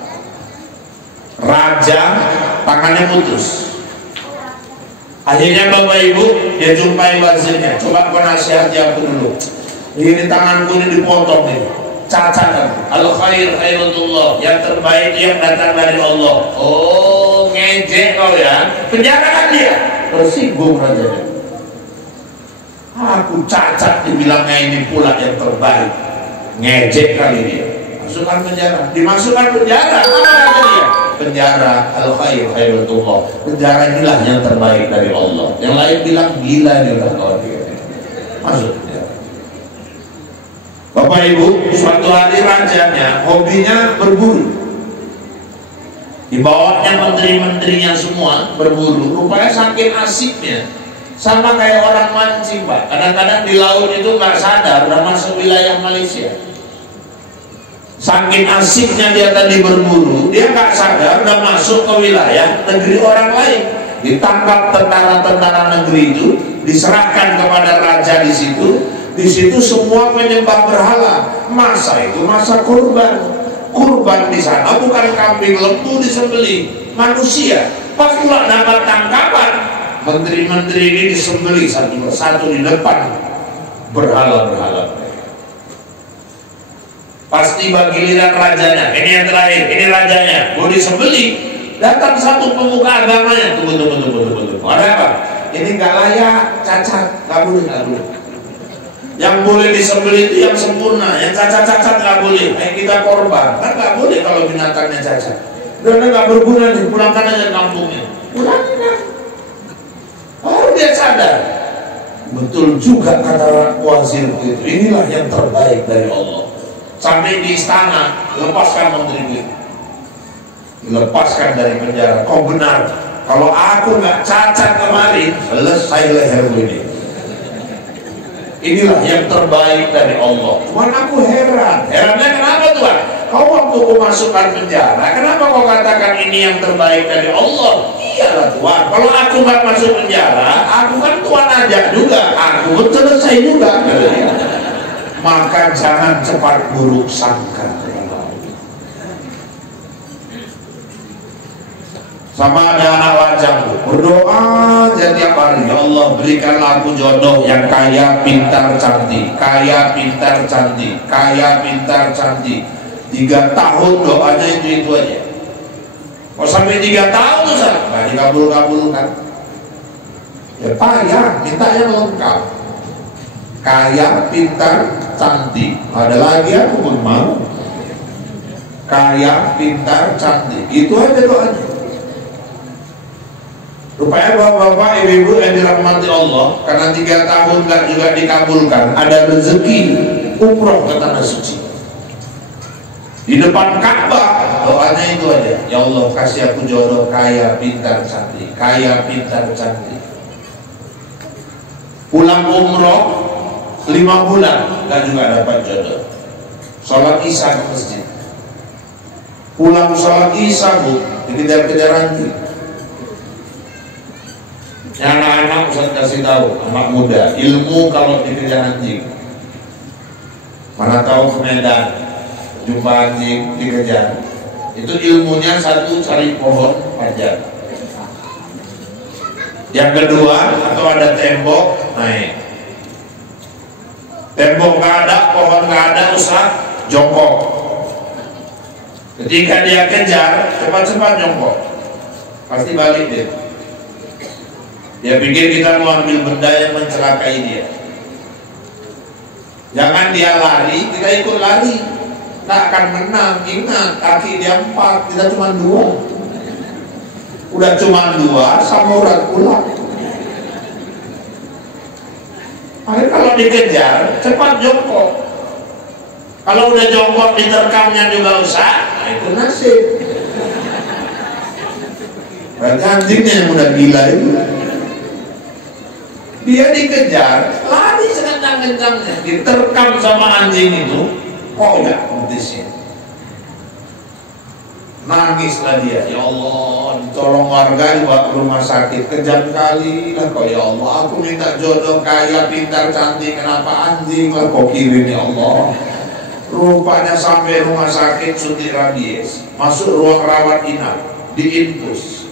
Raja tangannya putus. Akhirnya bapak ibu dia jumpai wazirnya. Coba kau nasihati aku dulu. Ini tanganku ini dipotong nih, cacat kan? Al khair khairutullah, yang terbaik yang datang dari Allah. Oh ngejek kau ya, penjarakan dia. Tersinggung rajanya. Aku cacat dibilangnya ini pula yang terbaik. Ngejek kali dia. Masukkan penjara, dimasukkan penjara. Apa kata dia? Penjara al khair khairutullah. Penjara inilah yang terbaik dari Allah. Yang lain bilang gila dia udah kawan dia. Masuk. Bapak ibu, suatu hari rajanya hobinya berburu. Dibawanya menteri-menterinya semua berburu. Rupanya saking asiknya, sama kayak orang mancing, Pak. Kadang-kadang di laut itu nggak sadar udah masuk wilayah Malaysia. Saking asiknya dia tadi berburu, dia nggak sadar udah masuk ke wilayah negeri orang lain. Ditangkap tentara-tentara negeri itu, diserahkan kepada raja di situ. Di situ semua menyembah berhala. Masa itu masa kurban. Kurban di sana bukan kambing lembu disembelih, manusia. Pas pula dapat tangkapan, menteri-menteri ini disembelih satu persatu di depan berhala-berhala. Pasti bagi giliran rajanya, ini yang terakhir, ini rajanya, mau disembelih. Datang satu pemuka agamanya, tunggu. Ada apa? Ini nggak layak, cacat, nggak boleh. Yang boleh disembelih itu yang sempurna, yang cacat-cacat nggak boleh. Kita korban, kan nggak boleh kalau binatangnya cacat. Udah nggak berguna nih, pulangkan aja kampungnya. Pulangkan. Baru dia sadar. Betul juga kata wazir itu. Inilah yang terbaik dari Allah. Sampai di istana, lepaskan menteri itu. Lepaskan dari penjara. Kau benar. Kalau aku nggak cacat kemarin, selesai leherku ini. Inilah yang terbaik dari Allah. Cuman aku heran. Herannya kenapa Tuhan? Kau waktu kau masukkan penjara, kenapa kau katakan ini yang terbaik dari Allah? iyalah Tuhan, kalau aku nggak masuk penjara, aku kan Tuhan ajak juga, aku pun selesai juga. Maka jangan cepat buruk sangka. Sama ada anak lajang, berdoa aja tiap hari, ya Allah berikanlah aku jodoh yang kaya, pintar, cantik, kaya, pintar, cantik, kaya, pintar, cantik. 3 tahun doanya itu aja. Kok sampai 3 tahun Ustaz? Nggak dikabul-kabulkan. Ya payah, minta yang lengkap. Kaya, pintar, cantik. Ada lagi aku pun mau. Kaya, pintar, cantik. Itu aja doanya. Rupanya bapak-bapak, ibu-ibu yang dirahmati Allah, karena 3 tahun nggak juga dikabulkan, ada rezeki umroh ke tanah suci. Di depan Ka'bah doanya itu aja, ya Allah kasih aku jodoh kaya, pintar, cantik, kaya, pintar, cantik. Pulang umroh 5 bulan nggak juga dapat jodoh. Sholat isya ke masjid. Pulang sholat isya bu, dikejar-kejar anjing. Anak-anak Ustaz kasih tahu, anak muda, ilmu kalau dikejar anjing. Mana tahu ke Medan, jumpa anjing dikejar. Itu ilmunya satu, cari pohon panjang. Yang kedua, atau ada tembok, naik. Tembok nggak ada, pohon nggak ada, Ustaz, jongkok. Ketika dia kejar, cepat-cepat jongkok, pasti balik dia. Dia pikir kita mau ambil benda yang mencelakai dia. Jangan dia lari, kita ikut lari. Tak akan menang. Ingat, kaki dia 4, kita cuma 2. Udah cuma 2, samurat pulang. Makanya kalau dikejar, cepat jongkok. Kalau udah jongkok diterkamnya juga usah, nah itu nasib. Berarti anjingnya yang udah gila itu. Dia dikejar, lari sekencang-kencangnya, diterkam sama anjing itu, koyak mutisnya. Nangislah dia, ya Allah, ditolong warga dibawa ke rumah sakit, kejam kali lah kok ya Allah, aku minta jodoh kaya, pintar, cantik, kenapa anjing lah kok kirim ya Allah. Rupanya sampai rumah sakit suntik rabies, masuk ruang rawat inap, diinfus.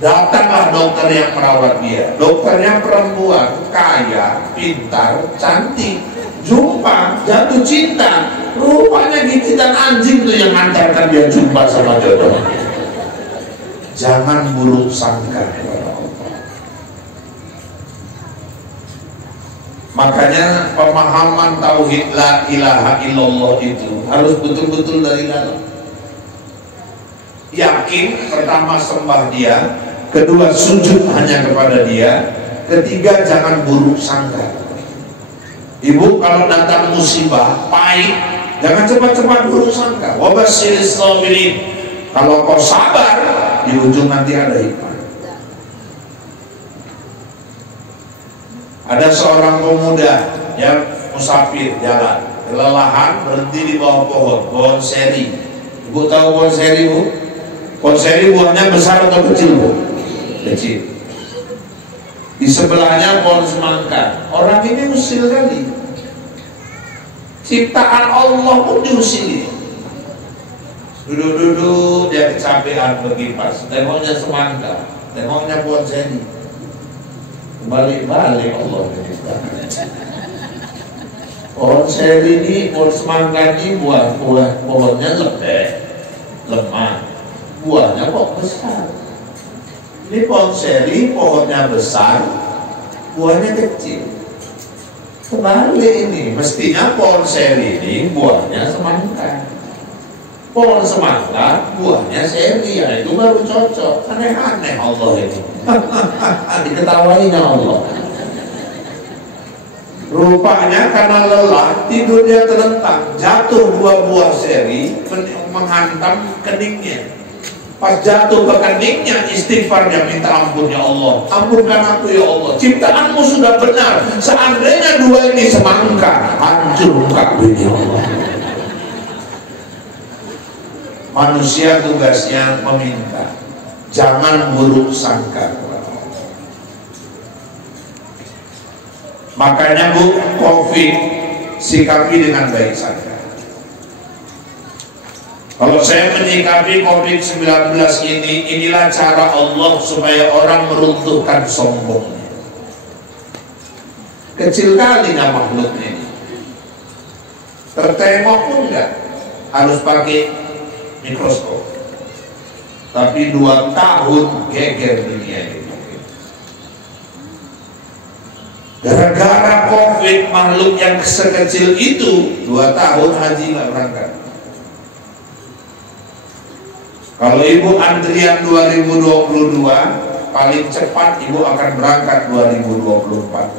Datanglah dokter yang merawat dia. Dokternya perempuan, kaya, pintar, cantik. Jumpa, jatuh cinta. Rupanya gigitan anjing tuh yang antarkan dia jumpa sama jodoh. Jangan buruk sangka kepada Allah. Makanya pemahaman tauhid la ilaha illallah itu harus betul-betul dari dalam. Yakin, pertama sembah dia, kedua sujud hanya kepada dia, ketiga jangan buruk sangka. Ibu kalau datang musibah pahit, jangan cepat-cepat buruk sangka. Wabasyiris sabirin, kalau kau sabar di ujung nanti ada hikmah. Ada seorang pemuda yang musafir jalan, kelelahan, berhenti di bawah pohon seri. Ibu tahu pohon seri bu? Pohon seri buahnya besar atau kecil bu? Kecil. Di sebelahnya pohon semangka. Orang ini usil kali. Ciptaan Allah pun diusili. Duduk-duduk dia kecapean berkipas. Tengoknya semangka, tengoknya pohon seri. Balik-balik Allah menciptakan. Pohon seri ini, pohon semangka ini buah pohonnya lemah, buahnya kok besar. Ini pohon seri, pohonnya besar, buahnya kecil. Kebalik ini, mestinya pohon seri ini buahnya semangka, pohon semangka buahnya seri, ya itu baru cocok. Aneh-aneh Allah ini. Diketawain Allah. Rupanya karena lelah, tidur dia terlentang, jatuh 2 buah seri menghantam keningnya. Pas jatuh ke keningnya, istighfarnya, minta ampun ya Allah, ampunkan aku ya Allah, ciptaanmu sudah benar, seandainya 2 ini semangka, hancur mukaku ya Allah. Manusia tugasnya meminta, Jangan buruk sangka. Makanya Bu, COVID sikapi dengan baik saja. Kalau saya menyikapi COVID-19 ini, inilah cara Allah supaya orang meruntuhkan sombongnya. Kecil kali nggak makhluk ini, tertengok pun enggak, harus pakai mikroskop. Tapi 2 tahun geger dunia ini. Gara-gara COVID, makhluk yang sekecil itu 2 tahun haji nggak berangkat. Kalau ibu antrian 2022, paling cepat ibu akan berangkat 2024.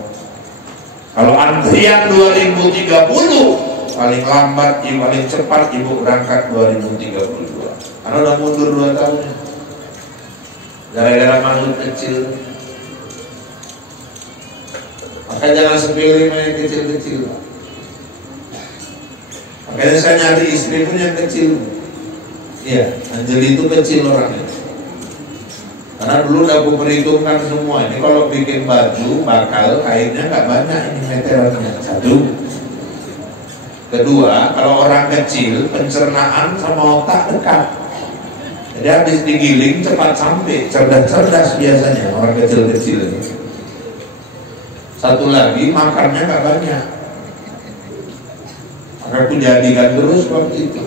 Kalau antrian 2030, paling lambat, paling cepat ibu berangkat 2032. Karena udah mundur 2 tahun. Gara-gara makhluk kecil. Maka jangan sepele main kecil-kecil. Makanya saya nyari istri pun yang kecil. Iya, Anjeli itu kecil orangnya. Karena dulu udah aku perhitungkan semua. Ini kalau bikin baju bakal kainnya nggak banyak ini meterannya. 1. Kedua, kalau orang kecil pencernaan sama otak dekat. Jadi habis digiling cepat sampai, cerdas-cerdas biasanya orang kecil-kecil ini. 1 lagi, makannya nggak banyak. Maka aku jadikan terus waktu itu.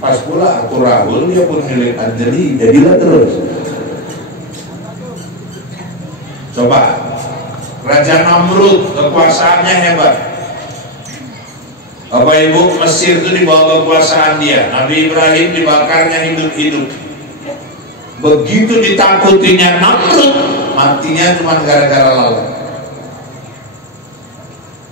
Pas pula aku rahul, dia pun milik Anjeli, jadilah terus. Coba, Raja Namrud kekuasaannya hebat. Bapak Ibu, Mesir itu dibawa kekuasaan dia. Nabi Ibrahim dibakarnya hidup-hidup. Begitu ditakutinya Namrud, matinya cuma gara-gara lalat.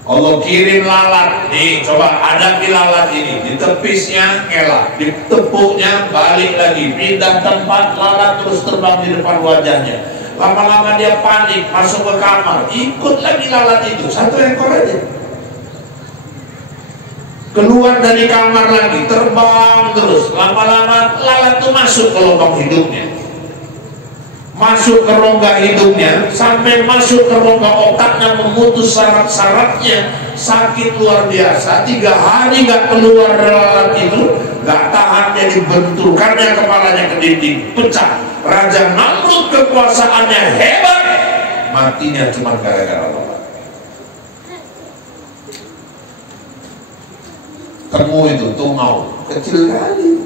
Allah kirim lalat, nih coba hadapi lalat ini, ditepisnya ngelak, ditepuknya balik lagi, pindah tempat, lalat terus terbang di depan wajahnya. Lama-lama dia panik, masuk ke kamar, ikut lagi lalat itu, 1 ekor aja. Keluar dari kamar lagi, terbang terus, lama-lama lalat itu masuk ke lubang hidungnya. Masuk ke rongga hidungnya, sampai masuk ke rongga otaknya, memutus saraf-sarafnya, sakit luar biasa. 3 hari nggak keluar lalat itu, nggak tahan, jadi benturkannya kepalanya ke dinding, pecah. Raja Namrud kekuasaannya hebat, matinya cuma gara-gara lalat. Temu itu tungau kecil kali.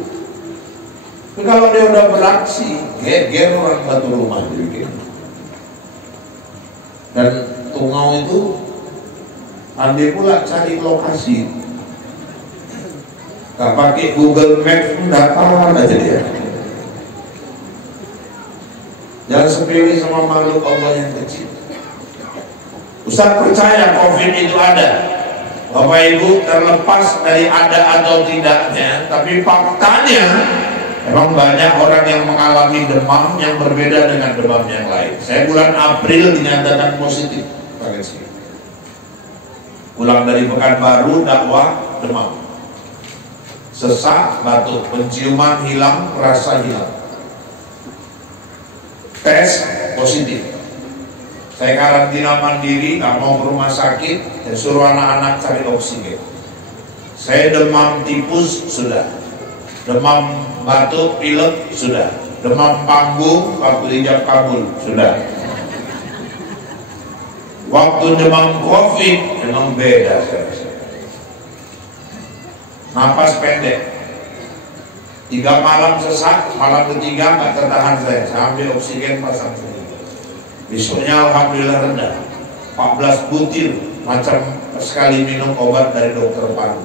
Kalau dia udah beraksi, geger orang batu rumah juga. Dan tungau itu andai pula cari lokasi, gak pakai Google Maps pun dapat aja dia. Jangan sepele sama makhluk Allah yang kecil. Ustaz percaya COVID itu ada. Bapak Ibu, terlepas dari ada atau tidaknya, tapi faktanya memang banyak orang yang mengalami demam yang berbeda dengan demam yang lain. Saya bulan April dinyatakan positif. Pulang dari Pekanbaru, dakwah, demam, sesak, batuk, penciuman hilang, rasa hilang. Tes positif. Saya karantina mandiri, nggak mau ke rumah sakit, saya suruh anak-anak cari oksigen. Saya demam tipus sudah, demam batuk, pilek sudah, demam panggung, waktu ijab kabul sudah. Waktu demam COVID memang beda saya. Napas pendek, 3 malam sesak, malam ketiga nggak tertahan saya ambil oksigen pasang sendiri. Besoknya alhamdulillah rendah, 14 butir macam sekali minum obat dari dokter paru.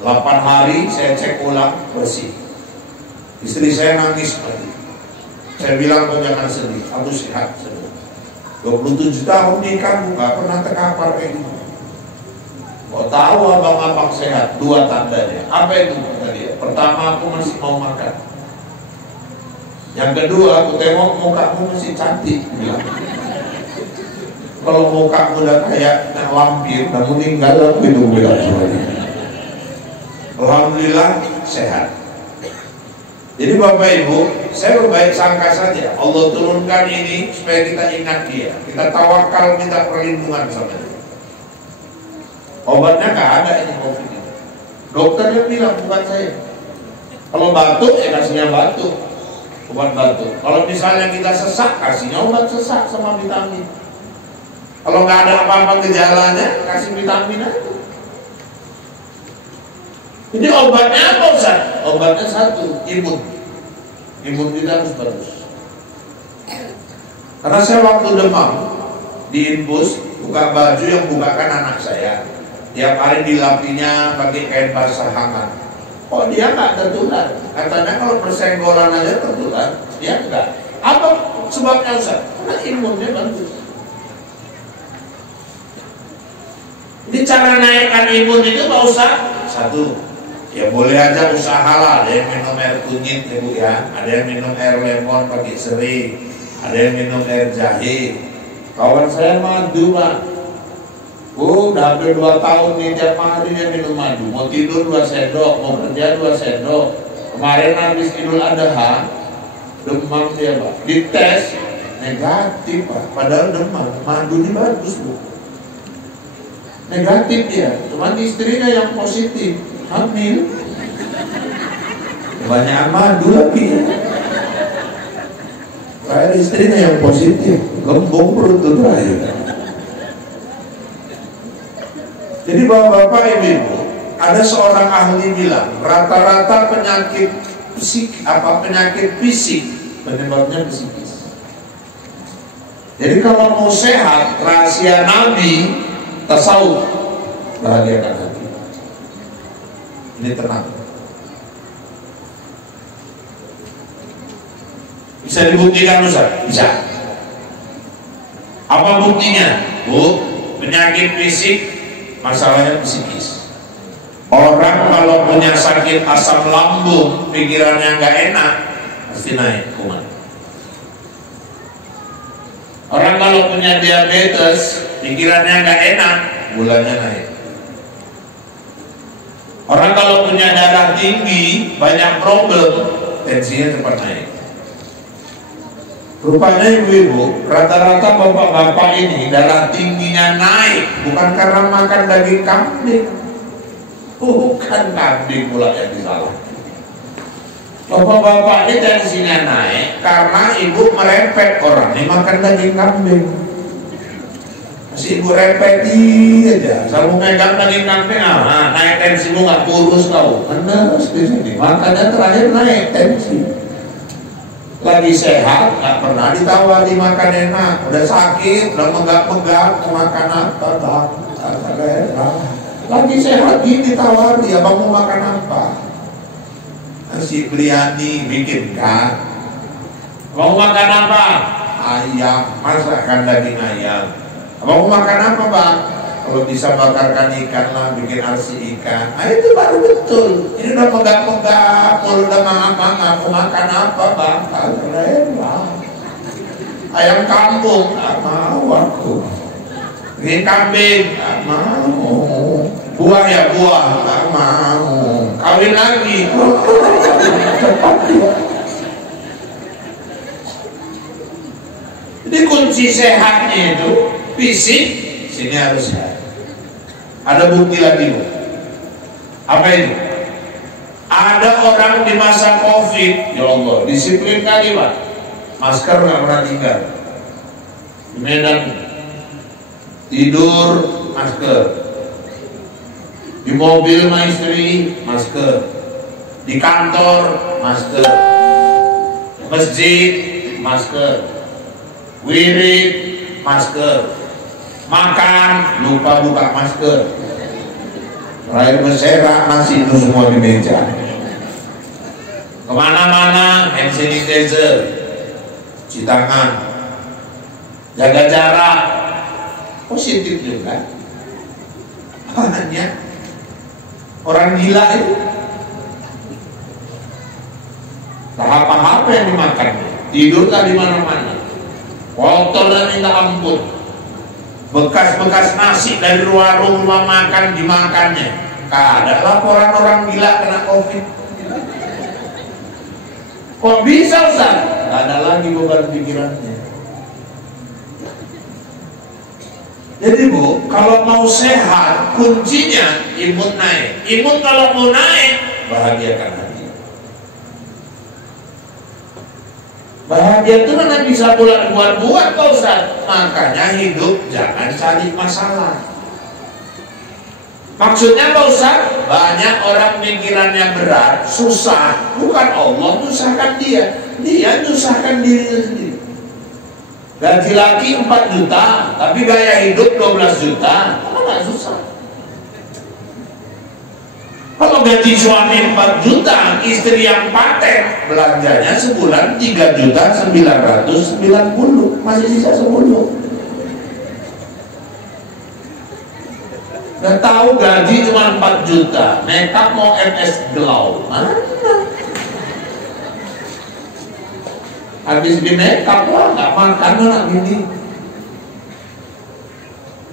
8 hari saya cek ulang bersih. Istri saya nangis lagi. Saya bilang kau jangan sedih, aku sehat. 27 tahun nikah, nggak pernah terkapar kayak gitu. Kau tahu abang-abang sehat, 2 tandanya. Apa itu kata dia? Pertama, aku masih mau makan. Yang kedua, aku tengok mukamu masih cantik. Bilang. Kalau mukamu udah kayak lampir, dan meninggal aku itu bilang. Alhamdulillah sehat. Jadi Bapak Ibu, saya berbaik sangka saja Allah turunkan ini supaya kita ingat Dia, kita tawakal minta perlindungan sama Dia. Obatnya nggak ada ini COVID ini. Dokternya bilang bukan saya. Kalau batuk ya kasihnya batuk, obat batuk. Kalau misalnya kita sesak, kasihnya obat sesak sama vitamin. Kalau nggak ada apa-apa gejalanya, kasih vitamin aja. Jadi obatnya apa Ustaz? Obatnya satu, imun. Imun kita harus bagus. Karena saya waktu demam di infus, buka baju yang bukakan anak saya. Tiap hari dilapinya pakai kain basah hangat. Oh dia nggak tertular. Katanya kalau persenggolan aja tertular, dia enggak. Apa sebabnya Ustaz? Karena imunnya bagus. Jadi cara naikkan imun itu Pak Ustaz, satu, ya boleh aja usaha lah. Ada yang minum air kunyit ya Bu ya, ada yang minum air lemon pakai seri, ada yang minum air jahe. Kawan saya madu Pak. Udah hampir 2 tahun nih, tiap hari dia minum madu. Mau tidur 2 sendok, mau kerja 2 sendok. Kemarin habis Idul Adha, demam dia Pak. Dites negatif Pak, padahal demam. Madu ini bagus Bu. Negatif dia, cuman istrinya yang positif, hamil. Banyak madu lagi. Kayak istrinya yang positif, gembong perut terakhir. Jadi bapak-bapak ibu, ada seorang ahli bilang rata-rata penyakit fisik penyebabnya psikis. Jadi kalau mau sehat, rahasia Nabi tasawuf, bahagiakan hati. Ini tenang. Bisa dibuktikan Ustaz? Bisa. Apa buktinya? Bu, penyakit fisik masalahnya psikis. Orang kalau punya sakit asam lambung, pikirannya nggak enak, pasti naik kuman. Orang kalau punya diabetes, pikirannya nggak enak, gulanya naik. Orang kalau punya darah tinggi, banyak problem, tensinya cepat naik. Rupanya ibu-ibu, rata-rata bapak-bapak ini darah tingginya naik bukan karena makan daging kambing, bukan kambing pula yang disalah. Bapak-bapak ini tensinya naik karena ibu merepet orang ini makan daging kambing. Masih ibu repeti aja, selalu megang daging kambing, naik tensimu nggak kurus kau, benar di sini. Makanya terakhir naik tensi. Lagi sehat, nggak pernah ditawari makan enak. Udah sakit, udah megap-megap, mau makan apa bang? Lagi sehat gini ditawari, abang mau makan apa? Nasi biryani bikin kan? Mau makan apa? Ayam, masakan daging ayam. Abang mau makan apa bang? Kalau bisa bakarkan ikan lah, bikin arsi ikan. Itu baru betul. Ini udah megap-megap, kalau udah mangap-mangap, mau makan apa bang? Keren bang. Ayam kampung, gak mau aku. Bikin kambing, gak mau. Buah ya buah, gak mau. Kawin lagi. Jadi kunci sehatnya itu fisik, sini harus sehat. Ada bukti lagi Bu. Apa itu? Ada orang di masa COVID, ya Allah, disiplin kali Pak. Masker nggak pernah tinggal. Di Medan tidur masker, di mobil sama istri masker, di kantor masker, masjid masker, wirid masker, makan lupa buka masker, terakhir berserak nasi itu semua di meja. Kemana-mana hand sanitizer, cuci tangan, jaga jarak, positif juga. Hanya orang gila itu tahap-tahap yang dimakan, tidur tak di mana-mana, kotor dan minta ampun, bekas-bekas nasi dari warung rumah makan dimakannya. Ada laporan orang gila kena COVID. Kok bisa Ustaz? Gak ada lagi beban pikirannya. Jadi Bu, kalau mau sehat, kuncinya imun naik. Imun kalau mau naik, bahagiakan hati. Bahagia itu mana bisa buat-buat Pak Ustaz. Makanya hidup jangan cari masalah. Maksudnya Pak Ustaz, banyak orang pikirannya berat, susah. Bukan Allah nyusahkan dia, dia nyusahkan dirinya sendiri. Gaji laki 4 juta, tapi gaya hidup 12 juta, apa nggak susah? Kalau gaji suami 4 juta, istri yang paten, belanjanya sebulan 3.990.000, masih sisa 10. Nggak tahu gaji cuma 4 juta, makeup mau MS Glow, mana? Habis di makeup lah, nggak makan lah gini.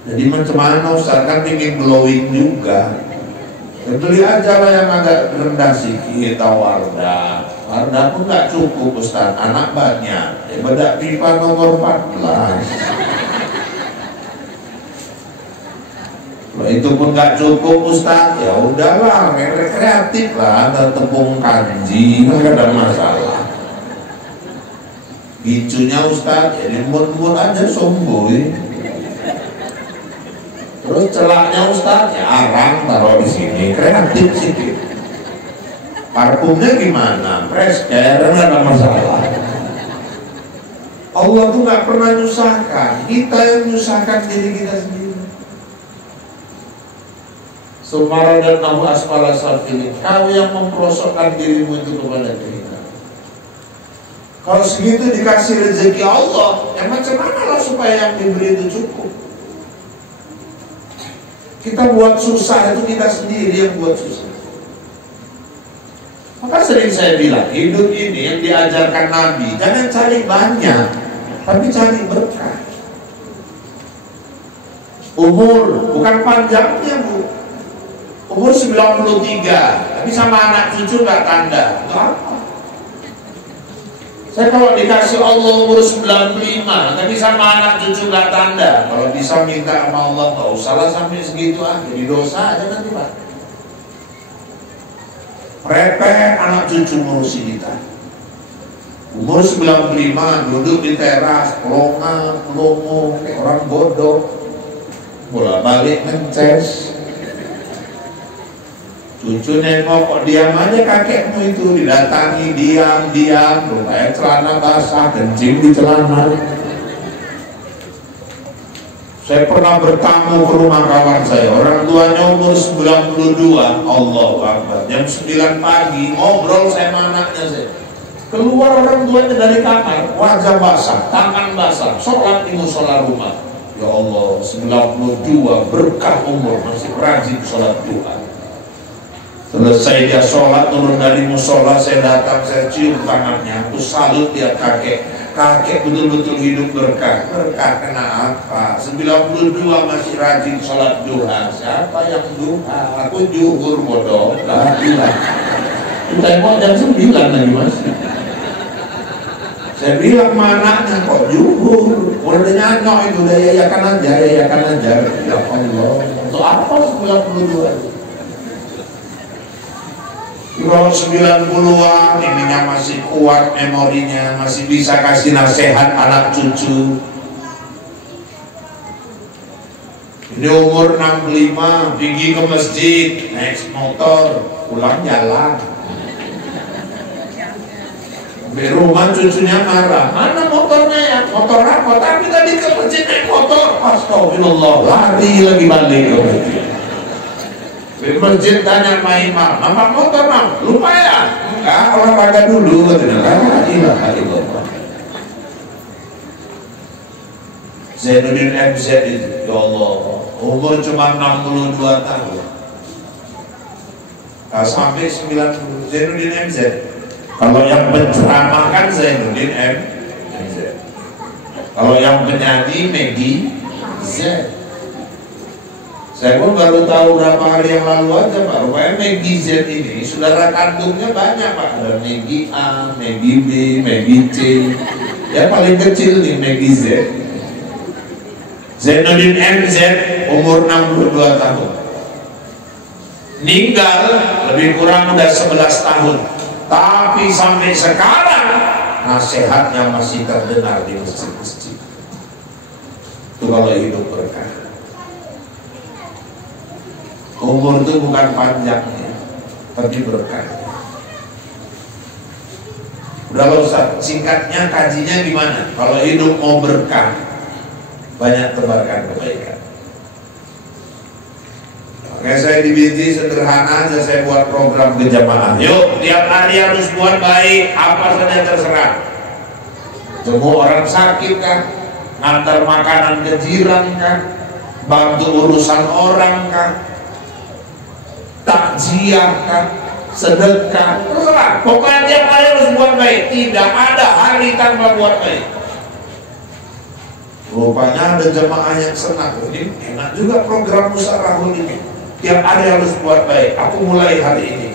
Jadi macam mana Ustaz, kan ingin glowing juga. Beli aja lah yang agak rendah sedikit, Wardah. Wardah pun nggak cukup Ustaz, anak banyak. Bedak pipa nomor 14. Itu pun nggak cukup Ustaz, ya udahlah, merek kreatif lah, ada tepung kanji, nggak ada masalah. Bicunya Ustaz, jadi mun-mun aja somboy. Terus celaknya Ustaz, ya arang taruh di sini, kreatif sedikit. Parfumnya gimana? Fresh care, nggak ada masalah. Allah tuh nggak pernah nyusahkan, kita yang nyusahkan diri kita sendiri. Sumara dan nahu asfala safilin, kau yang memperosokkan dirimu itu kepada kita. Kalau segitu dikasih rezeki Allah, ya macam mana lah supaya yang diberi itu cukup? Kita buat susah, itu kita sendiri yang buat susah. Maka sering saya bilang, hidup ini yang diajarkan Nabi, jangan cari banyak, tapi cari berkah. Umur, bukan panjangnya Bu. Umur 93, tapi sama anak cucu gak tanda. Apa? Saya kalau dikasih Allah umur 95, tapi sama anak cucu gak tanda. Kalau bisa minta sama Allah, gak usah lah sampai segitu jadi dosa aja nanti Pak. Repet anak cucu ngurusi kita. Umur 95, duduk di teras, pelongo, kayak orang bodoh. Bola balik ngeces. Cucu nengok, kok diam aja kakekmu itu, didatangi diam, rupanya celana basah, kencing di celana. Saya pernah bertamu ke rumah kawan saya, orang tuanya umur 92, Allahu Akbar, jam 9 pagi, ngobrol saya sama anaknya saya. Keluar orang tuanya dari kamar, wajah basah, tangan basah, sholat di musola rumah. Ya Allah, 92, berkah umur, masih rajin sholat duha. Selesai dia sholat, turun dari musola, saya datang, saya cium tangannya, aku salut dia kakek betul-betul hidup berkah. Berkah kenapa? 92 masih rajin sholat duha. Siapa yang duha? Aku juhur bodoh. Lah bilang, kita mau jam 9 lagi Mas. Saya bilang mananya kok juhur? Udah nyanyok itu, udah yayakan aja. Ya Allah, untuk apa 92? Kalau 90-an ininya masih kuat memorinya, masih bisa kasih nasihat anak cucu. Ini umur 65, pergi ke masjid, naik motor, pulang jalan. Di rumah cucunya marah, mana motornya ya? Motor apa? Tapi tadi ke masjid naik motor. Astagfirullah, lari lagi balik. Di masjid tanya sama imam, nama motor mam, lupa ya? Enggak, olahraga dulu. Zainuddin MZ itu, ya Allah, umur cuma 62 tahun. Nah, sampai 90, Zainuddin MZ. Kalau yang penceramah kan Zainuddin MZ. Kalau yang penyanyi Megi Z. Saya pun baru tahu berapa hari yang lalu aja Pak, rupanya Maggie Z ini saudara kandungnya banyak Pak. Ada Maggie A, Maggie B, Maggie C. Ya paling kecil nih Maggie Z. Zainuddin MZ umur 62 tahun. Meninggal lebih kurang udah 11 tahun. Tapi sampai sekarang nasihatnya masih terdengar di masjid-masjid. Itu kalau hidup berkah. Umur itu bukan panjangnya, tapi berkah. Udah Ustaz, singkatnya kajinya gimana? Kalau hidup mau berkah, banyak tebarkan kebaikan. Oke, saya di Binti sederhana aja, saya buat program berjamaah. Yuk, tiap hari harus buat baik, apa saja terserah. Jemput orang sakit kan, ngantar makanan ke jiran kan, bantu urusan orang kan, takziah kan, sedekah, terserah. Pokoknya tiap hari harus buat baik. Tidak ada hari tanpa buat baik. Rupanya ada jemaah yang senang. Ini enak juga program musyawarah ini. Tiap hari harus buat baik. Aku mulai hari ini.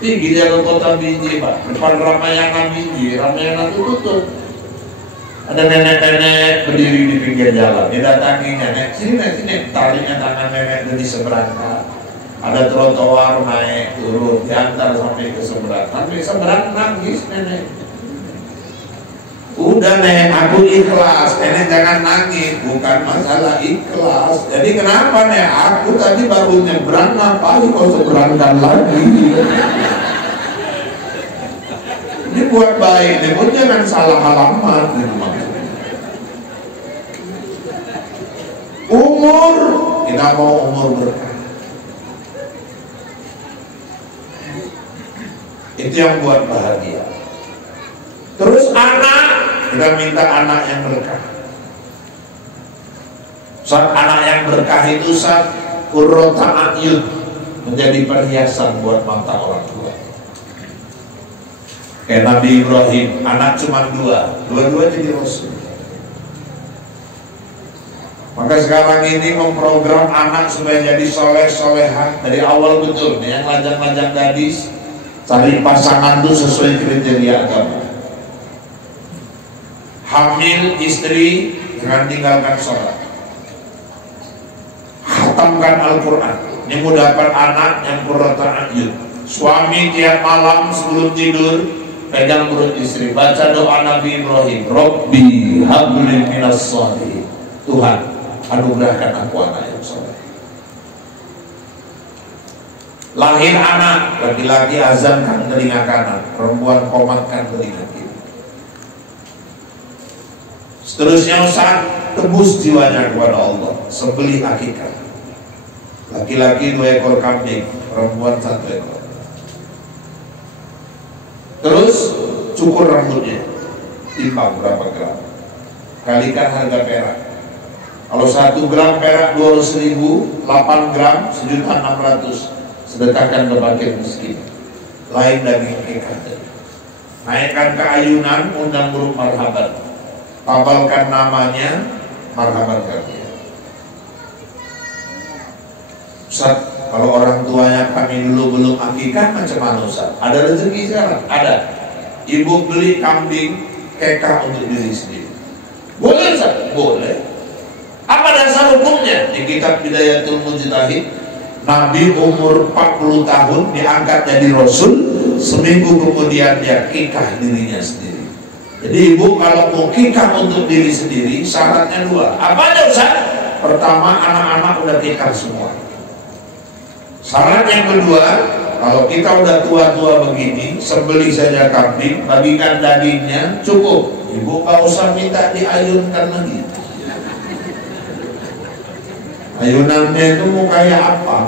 Tinggi dia ke kota Binjai Pak. Depan Ramayana Binjai, Ramayana itu tutup. Ada nenek-nenek berdiri di pinggir jalan. Didatangi nenek, sini talinya tangan nenek itu diseberangkan. Ada trotoar naik turun, diantar sampai ke seberang. Sampai seberang nangis nenek. Udah nek, aku ikhlas. Nenek jangan nangis, bukan masalah ikhlas. Jadi kenapa nek? Aku tadi baru nyebrang, ngapain kau seberangkan lagi? Ini buat baik, nek pun jangan salah alamat. Umur, kita mau umur berkah. Itu yang buat bahagia. Terus anak, kita minta anak yang berkah. Saat anak yang berkah itu saat qurrata a'yun, menjadi perhiasan buat mata orang tua. Kayak Nabi Ibrahim, anak cuma dua jadi rasul. Maka sekarang ini memprogram anak supaya jadi soleh-solehah dari awal betul. Yang lajang-lajang gadis, cari pasangan itu sesuai kriteria agama. Hamil istri jangan tinggalkan sholat. Khatamkan Al-Quran. Ini mau dapat anak yang qurrata a'yun. Suami tiap malam sebelum tidur pegang perut istri, baca doa Nabi Ibrahim, Rabbi habli minas sholihin. Tuhan, anugerahkan aku anak yang soleh. Lahir anak, laki-laki azankan telinga kanan, perempuan komatkan telinga kiri. Seterusnya Ustaz, tebus jiwanya kepada Allah, sembelih akikah. Laki-laki 2 ekor kambing, perempuan 1 ekor. Terus cukur rambutnya, timbang berapa gram, kalikan harga perak. Kalau 1 gram perak 200.000, 8 gram 1.600.000. Sedekahkan ke fakir miskin. Lain daging akikah. Naikkan ke ayunan, undang buruk marhaban. Tapalkan namanya, marhabankan dia. Ustaz, kalau orang tuanya kami dulu belum akikah, macam mana Ustaz? Ada rezeki sekarang? Ada. Ibu beli kambing kekah untuk diri sendiri. Boleh Ustaz? Boleh. Apa dasar hukumnya? Di kitab Bidayatul Mujtahid, Nabi umur 40 tahun diangkat jadi Rasul, seminggu kemudian dia kikah dirinya sendiri. Jadi ibu kalau mau kikah untuk diri sendiri, syaratnya 2. Apa aja Ustaz? Pertama, anak-anak udah kikah semua. Syarat yang kedua, kalau kita udah tua-tua begini, sembelih saja kambing, bagikan dagingnya, cukup. Ibu gak usah minta diayunkan lagi. Ayunannya itu mau kayak apa?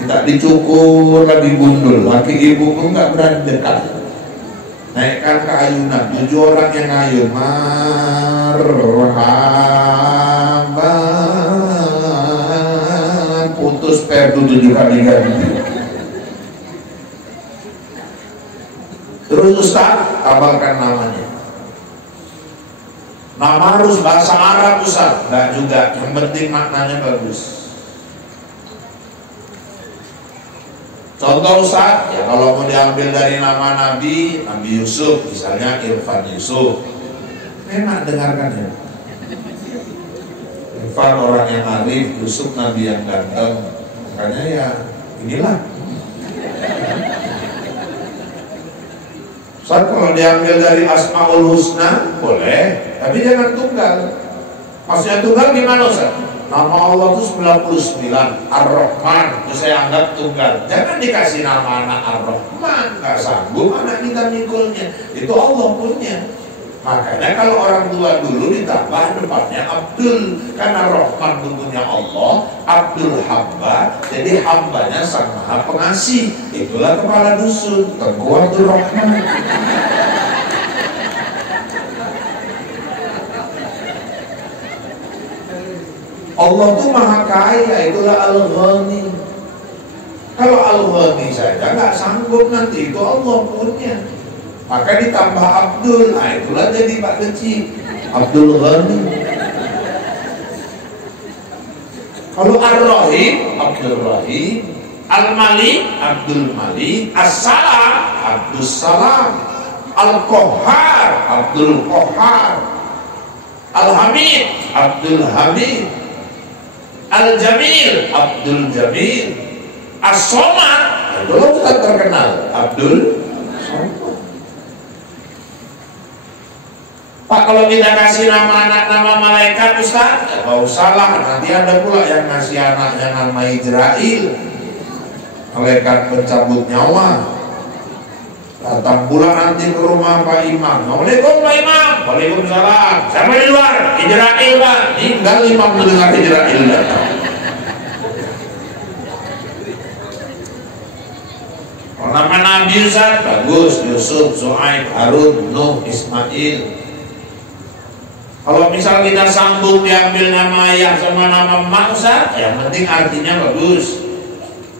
Tidak dicukur lagi gundul. Laki ibu pun nggak berani dekat. Naikkan ke ayunan, 7 orang yang ayun. Marhaban. Putus perdu 7 kali ganti. Terus Ustaz, kabarkan namanya. Nama harus bahasa Arab Ustaz, enggak juga, yang penting maknanya bagus. Contoh Ustaz, ya kalau mau diambil dari nama Nabi Yusuf, misalnya Irfan Yusuf, enak dengarkan ya. Irfan orang yang arif, Yusuf Nabi yang ganteng, makanya ya inilah. Ustaz, kalau diambil dari Asmaul Husna boleh, tapi jangan tunggal. Maksudnya tunggal gimana Ustaz? Nama Allah itu 99, Ar-Rahman, itu saya anggap tunggal. Jangan dikasih nama anak Ar-Rahman, nggak sanggup anak kita mikulnya. Itu Allah punya. Makanya kalau orang tua dulu ditambah depannya Abdul, karena Rahman tentunya Allah, Abdul hamba, jadi hambanya sang maha pengasih. Itulah kepala dusun, Tengku Abdul Rahman. Allah tuh maha kaya, itulah Al-Ghani. Kalau Al-Ghani saja nggak sanggup, nanti itu Allah punya. Maka ditambah Abdul, nah itulah jadi Pak Kecil, Abdul Ghani. Kalau Ar-Rahim, Abdul Rahim, Al-Malik, Abdul Malik, As-Salam, Abdul Salam, Al-Qahhar, Abdul Qahhar, Al-Hamid, Abdul Hamid, Al-Jamil, Abdul Jamil, As-Somad, itu kita terkenal, Abdul Somad. Pak, kalau kita kasih nama anak nama malaikat Ustaz, ya nggak usah lah, nanti ada pula yang ngasih anaknya nama Israel, malaikat pencabut nyawa. Datang pula nanti ke rumah Pak Imam. Assalamualaikum Pak Imam. Waalaikumsalam. Siapa di luar? Israel Pak. Tinggal Imam mendengar Israel datang. Nama Nabi Ustaz bagus, Yusuf, Shu'aib, Harun, Nuh, Ismail. Kalau misal kita sambung diambil nama ayah sama nama emak Ustaz, yang penting artinya bagus.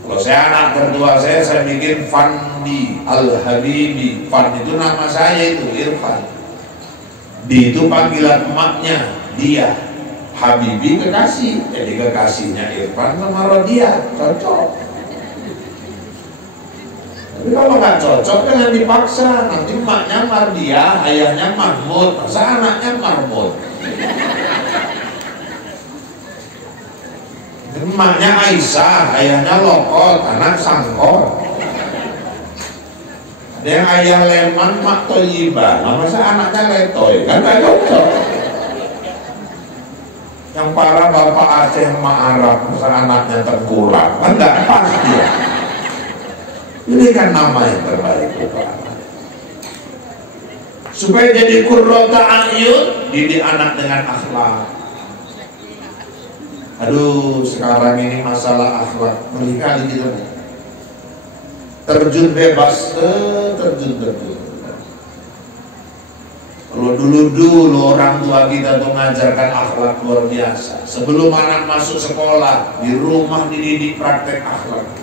Kalau saya anak kedua saya bikin Fandi Al-Habibi. Fan itu nama saya itu, Irfan. Di itu panggilan emaknya, dia. Habibi kekasih, jadi kekasihnya Irfan sama Rodia, cocok. Tapi kalau nggak cocok jangan dipaksa, nanti emaknya Mardia, ayahnya Mahmud, masa anaknya Mahmud. Emaknya Aisyah, ayahnya Lokot, anak Sangkot. Ada yang ayah Leman, mak Toyibah, masa anaknya Letoy, kan nggak cocok. Yang parah bapak Aceh mak Arab, masa anaknya Tengkulak, kan nggak pas dia. Ini kan nama yang terbaik supaya jadi qurrata a'yun, didik anak dengan akhlak. Aduh, sekarang ini masalah akhlak berkali kita terjun bebas, terjun. Kalau dulu orang tua kita tuh mengajarkan akhlak luar biasa. Sebelum anak masuk sekolah, di rumah dididik praktek akhlak.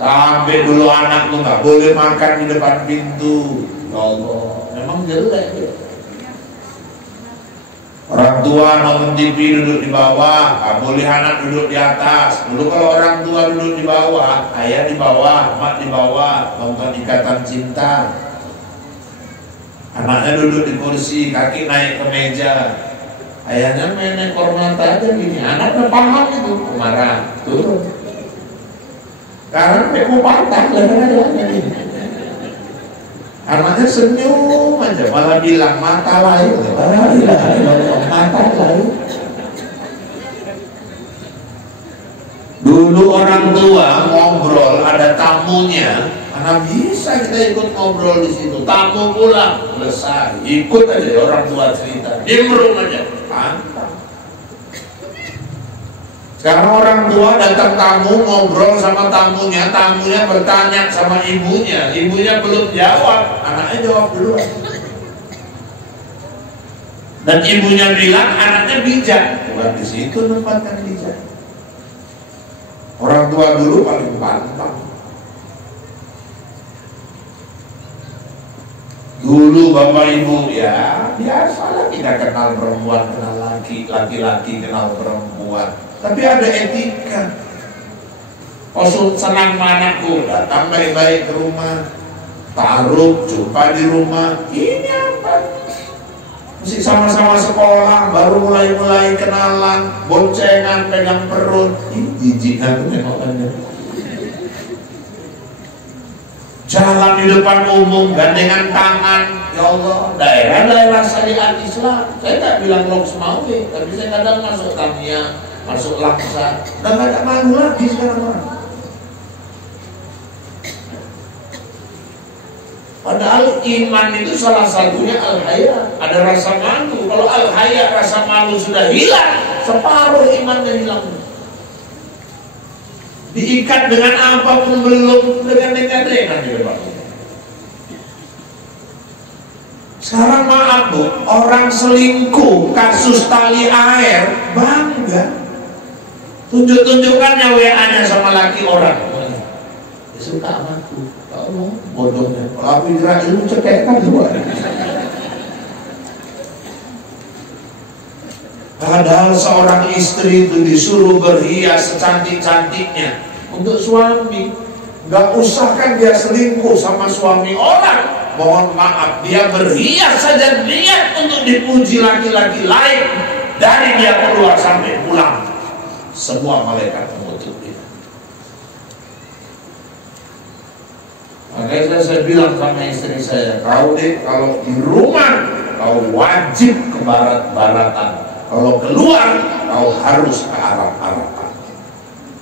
Sampai dulu anak tuh nggak boleh makan di depan pintu. Ya Allah, memang jelek ya. Orang tua nonton TV duduk di bawah, nggak boleh anak duduk di atas. Dulu kalau orang tua duduk di bawah, ayah di bawah, mak di bawah, nonton Ikatan Cinta. Anaknya duduk di kursi, kaki naik ke meja. Ayahnya main ekor mata aja gini, anaknya paham itu, marah, turun. Karena aku patah anaknya senyum aja, malah bilang mata lain, mata lain. Dulu orang tua ngobrol ada tamunya, mana bisa kita ikut ngobrol di situ. Tamu pulang selesai, ikut aja orang tua cerita, dimrum aja, pantang. Sekarang orang tua datang tamu ngobrol sama tamunya bertanya sama ibunya belum jawab, anaknya jawab duluan. Dan ibunya bilang anaknya bijak, bukan di situ tempatnya bijak. Orang tua dulu paling pantang. Dulu bapak ibu ya biasalah, kita kenal perempuan kenal laki, laki-laki kenal perempuan. Tapi ada etika. Osul senang anakku, datang baik-baik ke rumah, taruh, jumpa di rumah. Ini apa? Masih sama-sama sekolah, baru mulai kenalan, boncengan, pegang perut. Ini jijik aku nengokannya. Jalan di depan umum, gandengan tangan. Ya Allah, daerah-daerah syariat Islam. Saya nggak bilang Loks Maui, tapi saya kadang masuk Tamiya, masuk Laksa. Udah nggak ada malu lagi sekarang orang. Padahal iman itu salah satunya al-haya, ada rasa malu. Kalau al-haya, rasa malu sudah hilang, separuh imannya hilang. Diikat dengan apapun belum, dengan dengan di depan. Sekarang maaf Bu, orang selingkuh kasus tali air bangga, tunjuk-tunjukkannya WA-nya sama laki orang. Dia suka sama aku. Oh, bodohnya. Kalau aku Israel cekek kan semua. Padahal seorang istri itu disuruh berhias secantik-cantiknya untuk suami. Gak usah kan dia selingkuh sama suami orang. Mohon maaf, dia berhias saja niat untuk dipuji laki-laki lain. Dari dia keluar sampai pulang, semua malaikat mengutuk dia. Makanya saya bilang sama istri saya, kau deh kalau di rumah kau wajib ke barat-baratan, kalau keluar kau harus ke arah-arah.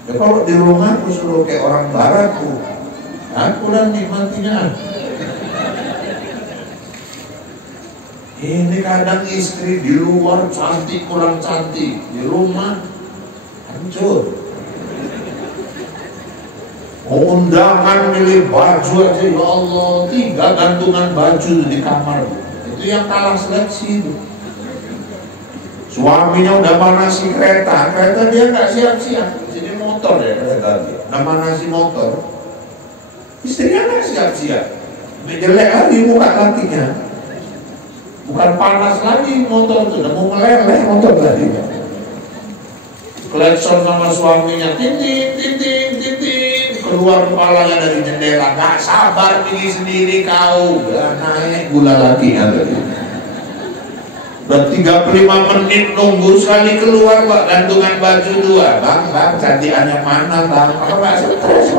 Ya kalau di rumah aku suruh kayak orang barat aku dan nikmatinya. Ini kadang istri di luar cantik kurang cantik, di rumah hancur. Undangan milih baju aja, ya Allah, 3 gantungan baju di kamar. Itu yang kalah seleksi itu. Suaminya udah manasi kereta dia nggak siap-siap. Jadi motor ya kereta dia, udah manasi motor. Istrinya nggak siap-siap, jelek lagi muka lakinya. Bukan panas lagi motor itu, udah mau meleleh motor tadi. Klakson sama suaminya, tinting, keluar kepalanya dari jendela, gak sabar pergi sendiri kau. Naik gula lakinya tadi. Udah 35 menit nunggu, sekali keluar Pak, gantungan baju 2. Bang, cantikannya mana Bang? Apa gak stres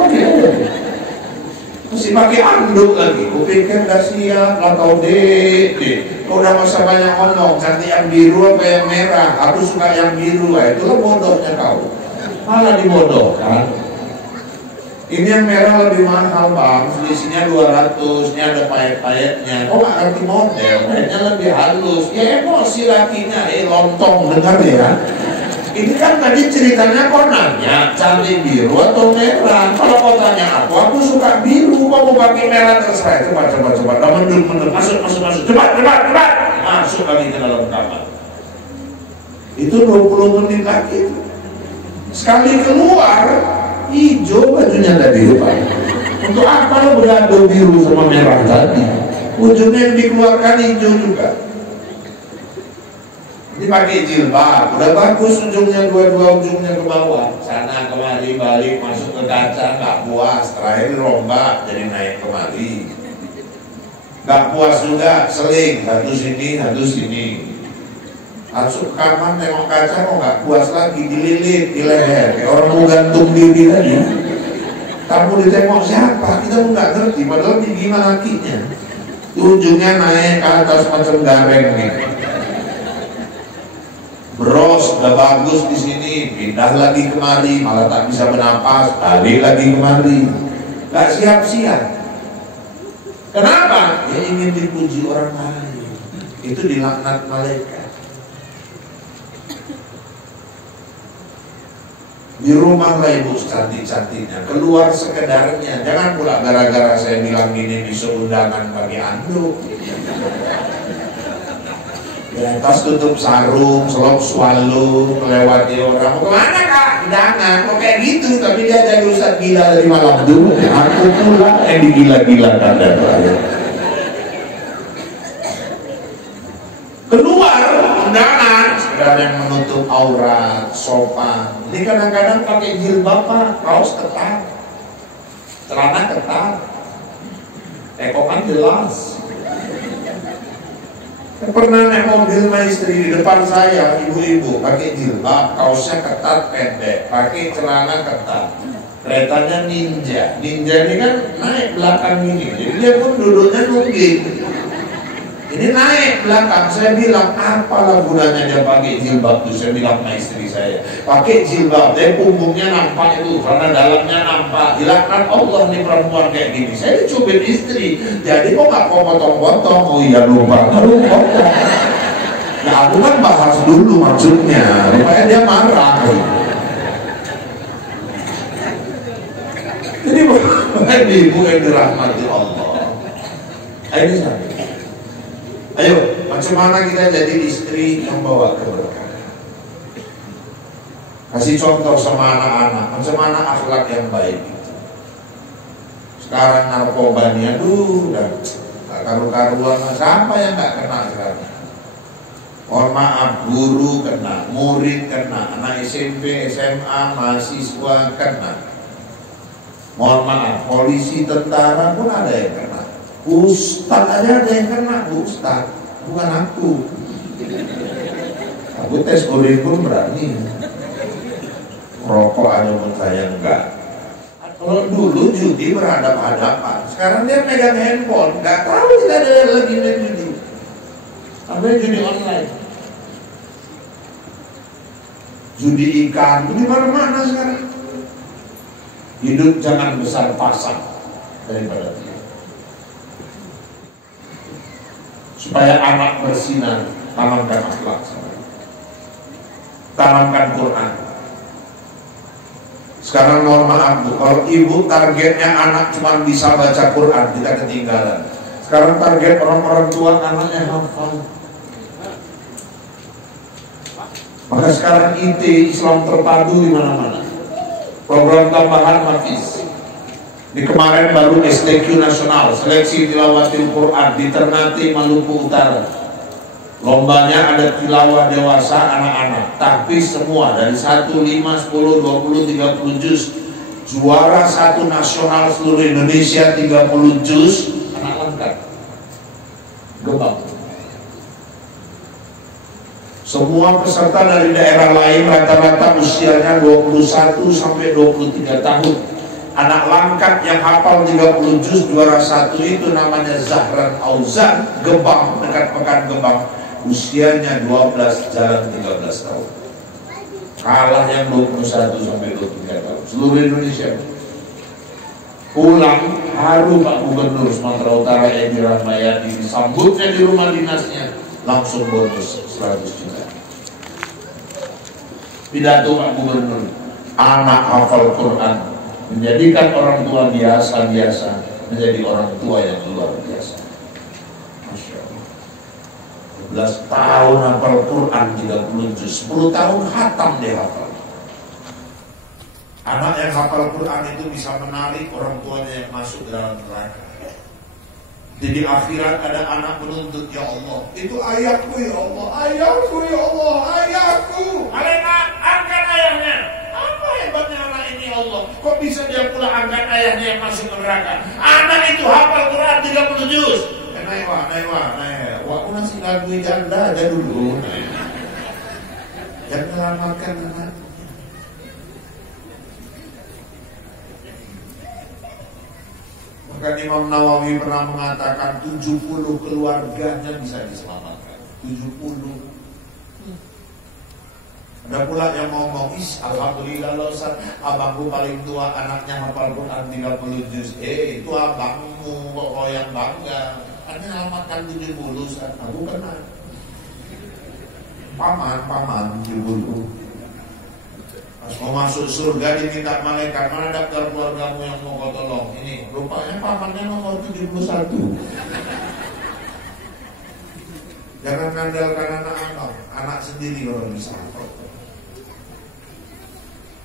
masih pakai anduk lagi. Kupikir gak siap lah kau dek. Kau udah masa banyak ngomong, cantik yang biru apa yang merah? Aku suka yang biru. Itulah bodohnya kau, malah dibodohkan. Ini yang merah lebih mahal Bang, selisihnya 200, ini ada payet-payetnya. Kok gak ngerti model, payetnya lebih halus. Ya emosi lakinya, lontong, dengar ya. Ini kan tadi ceritanya kau nanya cantik biru atau merah. Kalau kau tanya aku suka biru. Kau mau pakai merah terserah. Coba. Udah mendur. Masuk. Cepat. Masuk lagi ke dalam kamar. Itu 20 menit lagi. Sekali keluar, hijau bajunya tadi Pak. Untuk apa lo beradu biru sama merah tadi? Ujungnya yang dikeluarkan hijau juga. Ini pakai jilbab, udah bagus ujungnya, dua ujungnya ke bawah, sana kemari, balik, masuk ke kaca, nggak puas, terakhir rombak jadi naik kemari. Nggak puas juga, seling, satu sini. Masuk ke kamar, tengok kaca, kok nggak puas lagi, dililit di leher, kayak orang mau gantung diri tadi. Kamu ditengok siapa? Kita nggak ngerti, padahal ini gimana lakinya. Ujungnya naik ke atas macam gareng nih. Bros, udah bagus di sini, pindah lagi kemari, malah tak bisa bernapas, balik lagi kemari, gak siap-siap. Kenapa? Ya ingin dipuji orang lain. Itu dilaknat malaikat. Di rumah lah ibu cantik-cantiknya, keluar sekedarnya. Jangan pula gara-gara saya bilang gini disuruh undangan bagi anduk. Di atas tutup sarung, selop swallow, melewati orang. Mau kemana Kak? Jangan, kok kayak gitu. Tapi dia jadi ustaz gila dari malam dulu. Aku pula yang digila-gilakan dan saya. Keluar undangan, dan yang menutup aurat, sopan. Ini kadang-kadang pakai jilbab Pak, kaos ketat, celana ketat, tekokan jelas. Pernah naik mobil sama istri di depan saya, ibu-ibu pakai jilbab, kaosnya ketat pendek, pakai celana ketat. Keretanya Ninja. Ninja ini kan naik belakang ini, jadi dia pun duduknya nungging. Ini naik belakang. Saya bilang, apalah gunanya dia pakai jilbab tuh? Saya bilang sama istri saya, pakai jilbab, dia punggungnya nampak itu, karena dalamnya nampak. Hilangkan Allah nih perempuan kayak gini. Saya dicubit istri, jadi kok gak kau potong-potong? Oh iya lupa, baru potong. Nah aku kan bahas dulu maksudnya, rupanya dia marah. Jadi bukan ibu yang dirahmati Allah. Ini saya. Ayo, macam mana kita jadi istri yang bawa keberkahan? Kasih contoh sama anak-anak, macam mana akhlak yang baik. Sekarang narkoba nih, aduh, udah gak karu-karuan. Siapa yang gak kena sekarang? Mohon maaf, guru kena, murid kena, anak SMP, SMA, mahasiswa kena. Mohon maaf, polisi, tentara pun ada yang kena. Ustaz aja ada yang kena, Ustaz, bukan aku. Aku tes urin pun berani. Rokok aja pun saya enggak. Kalau dulu judi berhadap-hadapan, sekarang dia megang handphone, nggak tahu tidak ada lagi main judi. Sampai judi online, judi ikan, di mana-mana sekarang. Hidup jangan besar pasak daripada dia. Supaya anak bersinar, tanamkan akhlak, tanamkan Quran. Sekarang mohon maaf Bu, kalau ibu targetnya anak cuma bisa baca Quran, kita ketinggalan. Sekarang target orang-orang tua anaknya hafal. Maka sekarang IT Islam terpadu di mana-mana. Program tambahan Hafiz. Di kemarin baru STQ nasional, seleksi tilawatil Quran di Ternate, Maluku Utara. Lombanya ada tilawah dewasa, anak-anak, tapi semua dari 1, 5, 10, 20, 30 juz. Juara 1 nasional seluruh Indonesia 30 juz, anak lengkap. Gebang. Semua peserta dari daerah lain rata-rata usianya 21 sampai 23 tahun. Anak langkat yang hafal 30 juz juara 1 itu namanya Zahran Auzan, Gebang, dekat Pekan Gebang. Usianya 12, jalan 13 tahun. Kalah yang 21 sampai 23 tahun. Seluruh Indonesia. Pulang haru Pak Gubernur Sumatera Utara Edi Rahmayadi, disambutnya di rumah dinasnya, langsung bonus 100 juta. Pidato Pak Gubernur, anak hafal Quran menjadikan orang tua biasa-biasa menjadi orang tua yang luar biasa. Masya Allah. 12 tahun hafal Quran 30 juz, 10 tahun khatam dia hafal. Anak yang hafal Quran itu bisa menarik orang tuanya yang masuk dalam neraka. Jadi akhirat ada anak menuntut, ya Allah, itu ayahku ya Allah, ayahku ya Allah, ayahku. Malaikat, angkat ayahnya. Apa hebatnya anak ini ya Allah? Kok bisa dia pula angkat ayahnya yang masuk neraka? Anak itu hafal Quran 30 juz. Naik. Wah, aku ngasih lagu janda aja dulu. Jangan menyelamatkan anak. Maka Imam Nawawi pernah mengatakan 70 keluarganya bisa diselamatkan. 70. Ada pula yang ngomong, alhamdulillah loh Ustaz, abangku paling tua, anaknya hafal Quran 30 juz. Itu abangmu kok yang bangga. Kan menyelamatkan 70 Ustaz. Aku kena. Paman 70. Pas mau masuk surga diminta malaikat, mana daftar keluargamu yang mau kau tolong? Ini rupanya pamannya nomor 71. Jangan mengandalkan anak sendiri kalau bisa.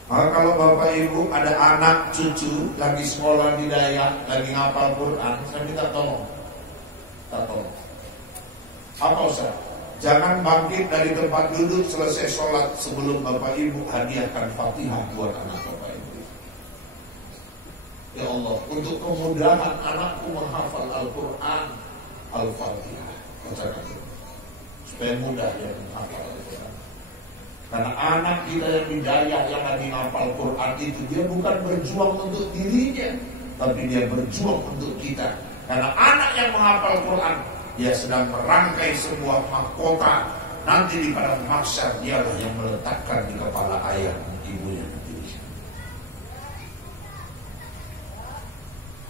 Maka kalau bapak ibu ada anak cucu lagi sekolah di daerah, lagi ngapal Quran, saya minta tolong. Apa Ustaz? Jangan bangkit dari tempat duduk selesai sholat sebelum Bapak Ibu hadiahkan Fatihah buat anak Bapak Ibu. Ya Allah, untuk kemudahan anakku menghafal Al-Quran, Al-Fatihah, bacakan supaya mudah dia menghafal Al-Quran. Karena anak kita yang bidayah yang lagi menghafal Al-Quran itu, dia bukan berjuang untuk dirinya, tapi dia berjuang untuk kita. Karena anak yang menghafal Al-Quran, dia sedang merangkai sebuah mahkota. Nanti di padang mahsyar dialah yang meletakkan di kepala ayah ibunya.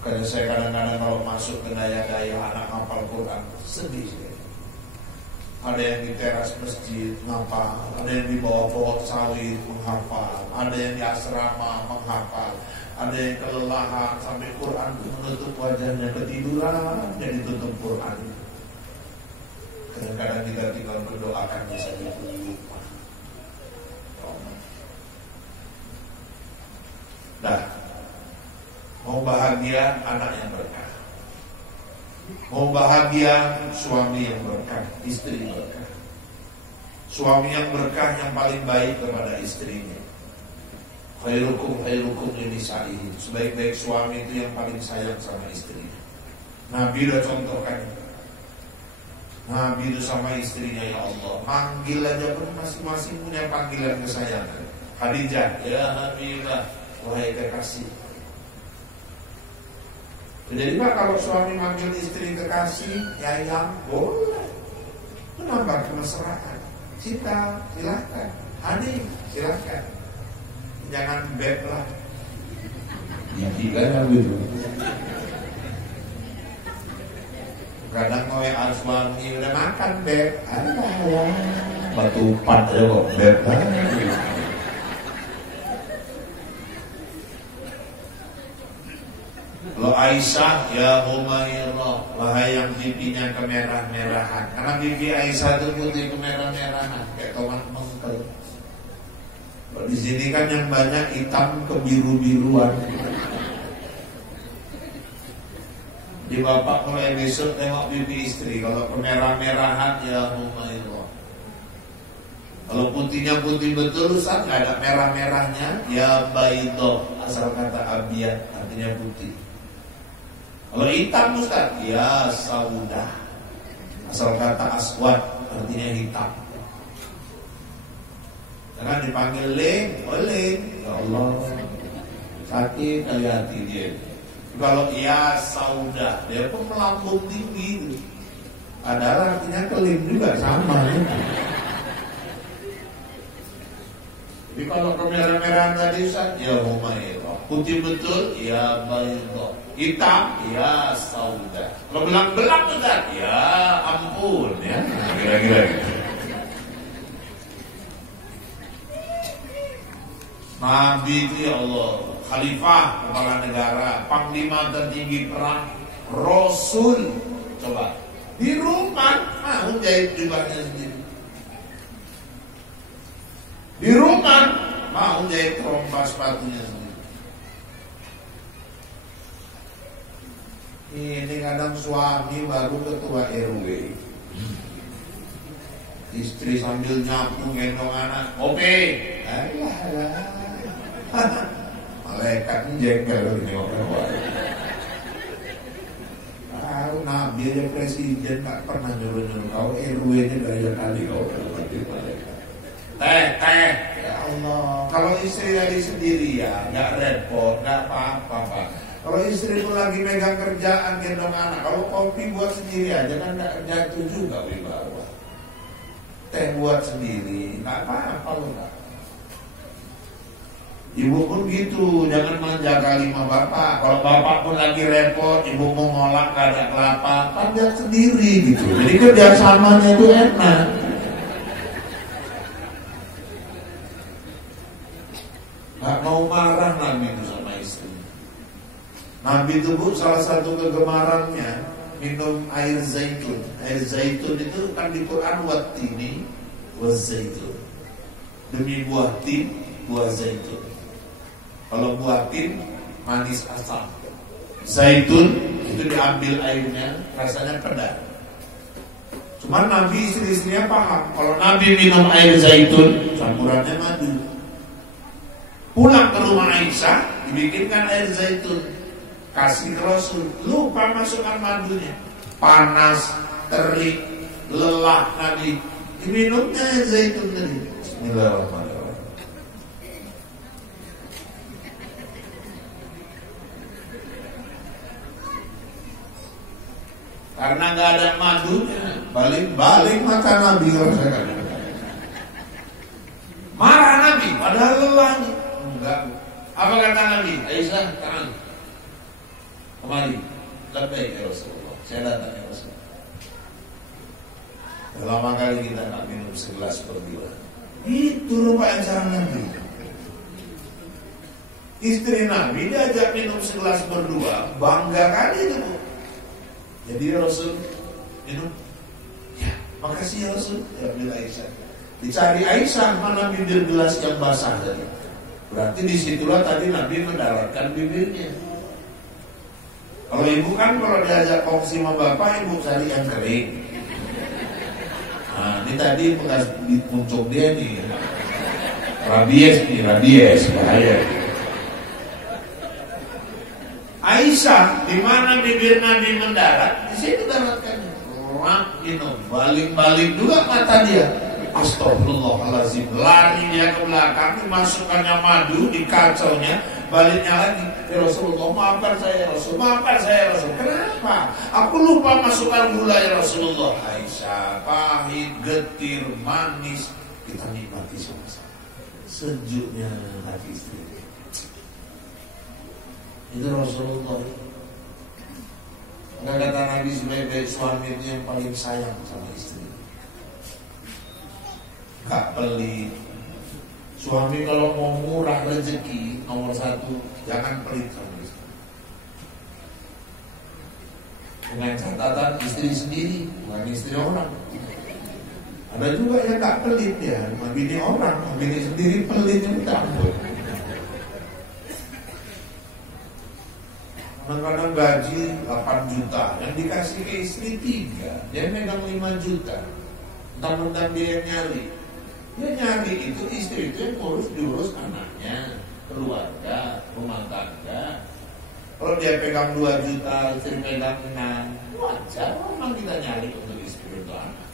Karena saya kadang-kadang kalau masuk ke daya-daya anak hafal Quran, sedih. Ada yang di teras masjid menghafal, ada yang di bawah pohon sawit menghafal, ada yang di asrama menghafal, ada yang kelelahan sampai Quran menutup wajahnya, ketiduran jadi tutup Quran. Kadang-kadang kita tinggal berdoakannya saja lupa. Nah, mau bahagia anak yang berkah, mau bahagia suami yang berkah, istri berkah. Suami yang berkah yang paling baik kepada istrinya. Khairukum linisaihi. Sebaik-baik suami itu yang paling sayang sama istrinya. Nabi udah contohkan. Nabi itu sama istrinya, ya Allah, manggil aja pun masing-masing punya panggilan kesayangan. Khadijah, ya Habibah, wahai kekasih. Jadi Pak, kalau suami manggil istri kekasih, ya yang boleh, menambah kemesraan. Cinta, silakan. Hani, silakan. Jangan beb lah. Ya tidak gitu. Kadang mau yang suami udah makan beb, alah, batu empat aja kok beb. Lo Aisyah, ya Humairah, wahai yang pipinya kemerah-merahan. Karena pipi Aisyah itu putih kemerah-merahan, kayak tomat mengkel. Kalau di sini kan yang banyak hitam kebiru-biruan. Di bapak mulai besok tengok pipi istri, kalau kemerah-merahan ya Humairah. Kalau putihnya putih betul, Ustaz, nggak ada merah-merahnya, ya Baidoh, asal kata abiyat, artinya putih. Kalau hitam, Ustaz, ya Saudah, asal kata aswad, artinya hitam. Jangan dipanggil Leng, oleh, ya Allah, sakit kali hati dia. Kalau ya Saudah, dia pun melambung tinggi. Padahal artinya kelim juga sama. Jadi kalau kemerah-merahan tadi Ustaz, ya Humairah. Putih betul, ya Baidoh. Hitam, ya Saudah. Kalau belang-belang Ustaz, ya ampun ya. Kira-kira gitu. Nabi itu ya Allah, khalifah, kepala negara, panglima tertinggi perang, Rasul. Coba di rumah mau jahit jubahnya sendiri. Di rumah mau jahit rompa sepatunya sendiri. Ini kadang suami baru ketua RW, istri sambil nyapu gendong anak, oke, alah. Malaikat jengkel ini orang. Tahu Nabi aja presiden tak pernah nyuruh-nyuruh kau RW-nya gaya kali kau malaikat. Teh, ya Allah. Kalau istri tadi sendiri ya nggak repot, nggak apa-apa Pak. Kalau istri itu lagi megang kerjaan gendong anak, kalau kopi buat sendiri aja kan nggak jatuh juga wibawa. Teh buat sendiri, nggak apa-apa loh Pak. Ibu pun gitu, jangan manja kalimat bapak. Kalau bapak pun lagi repot, ibu mau ngolak gak ada kelapa, panjat sendiri gitu. Jadi kerjasamanya itu enak. Gak mau marah Nabi itu sama istri. Nabi itu Bu, salah satu kegemarannya minum air zaitun. Air zaitun itu kan di Quran wattini wazaitun. Demi buah tin, buah zaitun. Kalau buah tin manis asam, zaitun itu diambil airnya rasanya pedas. Cuma Nabi istri-istrinya paham. Kalau Nabi minum air zaitun, campurannya madu. Pulang ke rumah Aisyah, dibikinkan air zaitun, kasih ke Rasul. Lupa masukkan madunya. Panas, terik, lelah Nabi. Diminumnya air zaitun tadi. Bismillahirrahmanirrahim. Karena nggak ada madunya, balik mata Nabi rasakan. Marah Nabi, padahal lelah. Enggak. Apa kata Nabi? Aisyah, tangan. Kemari. Labbaik ya Rasulullah. Saya datang ya Rasulullah. Lama kali kita nak minum segelas berdua. Itu rupanya cara Nabi. Istri Nabi diajak minum segelas berdua, bangga kali itu. Jadi Rasul minum, ya makasih ya Rasul, ya bila Aisyah. Dicari Aisyah mana bibir gelas yang basah tadi. Berarti disitulah tadi Nabi mendaratkan bibirnya. Kalau ibu kan kalau diajak kongsi sama bapak, ibu cari yang kering. Nah ini tadi bekas dipuncuk dia nih, rabies bahaya. Aisyah, di mana bibir Nabi mendarat, di situ daratkan. Minum, balik juga mata dia. Astagfirullahaladzim, lari dia ke belakang, dimasukkannya madu di kacaunya, baliknya lagi. Ya Rasulullah, maafkan saya Rasul, maafkan saya Rasul. Kenapa? Aku lupa masukkan gula ya Rasulullah. Aisyah, pahit, getir, manis, kita nikmati sama-sama. Sejuknya hati istri. Itu Rasulullah. Enggak kata Nabi sebagai suami itu yang paling sayang sama istri. Gak pelit. Suami kalau mau murah rezeki nomor satu, jangan pelit sama istri. Dengan catatan istri sendiri, bukan istri orang. Ada juga yang gak pelit ya, bini orang, bini sendiri pelitnya minta ampun. Kadang-kadang gaji 8 juta, yang dikasih ke istri 3, dia megang 5 juta. Entah-entah dia yang nyari. Dia nyari itu istri itu yang diurus anaknya, keluarga, rumah tangga. Kalau dia pegang 2 juta, istri pegang 6, wajar memang kita nyari untuk istri itu anak.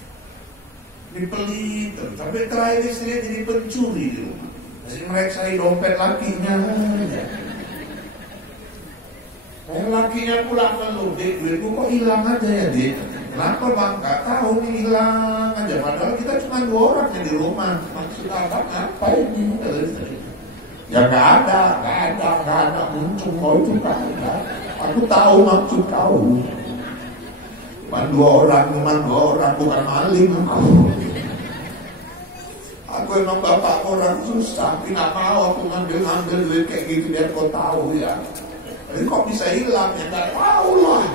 Dipelit, sampai terakhir istri jadi pencuri di rumah. Masih mereksai dompet lakinya. Lakinya pulang ngeluh, duitku kok hilang aja ya Dik. Kenapa bang? Gak tahu nih hilang aja. Padahal kita cuma 2 orang yang di rumah. Maksud abang apa ini? Ya gak ada muncul kau itu gak ada. Aku tahu maksud kau. Cuma 2 orang, bukan maling aku. Aku emang bapak orang susah, tapi gak mau aku ngambil duit kayak gitu biar kau tahu ya. Jadi kok bisa hilang? Ya gak tahu lah.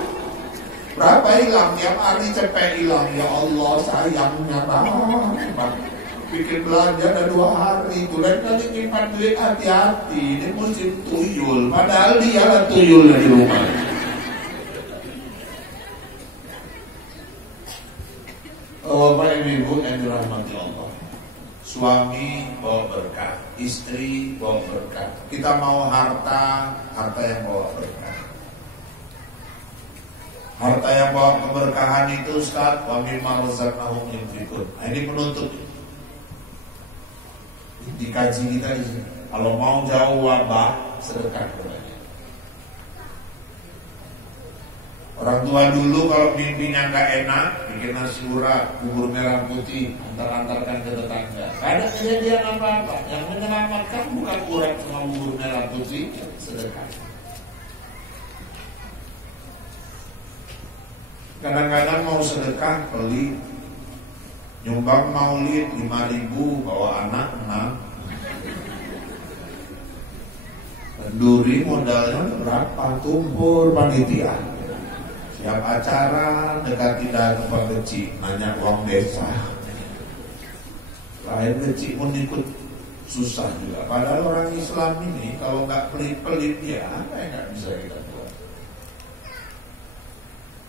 Berapa hilang? Tiap hari cepet hilang. Ya Allah sayangnya banget. Bikin belanja ada 2 hari. Tulen kali nyimpan duit hati-hati. Ini musim tuyul. Padahal dia lah tuyulnya di rumah. Oh Bapak Ibu yang dirahmati Allah. Suami bawa berkah, istri bawa berkah. Kita mau harta yang bawa berkah. Harta yang bawa keberkahan itu Ustaz, wa mimma razaqnahum yunfiqun. Ini penutup. Dikaji kita di sini. Kalau mau jauh wabah, sedekah kepadanya. Orang tua dulu kalau mimpinya gak enak, bikin nasi urat, bubur merah putih, antar-antarkan ke tetangga. Gak ada kejadian apa-apa. Yang menyelamatkan bukan urat sama bubur merah putih, sedekah. Kadang-kadang mau sedekah pelit. Nyumbang maulid 5.000, bawa anak 6. Kenduri modalnya berapa? Tumpur panitia. Yang acara dekat tidak tempat kecil, nanya uang desa. Lain kecil pun ikut susah juga. Padahal orang Islam ini kalau nggak pelit-pelit ya apa yang nggak bisa kita buat.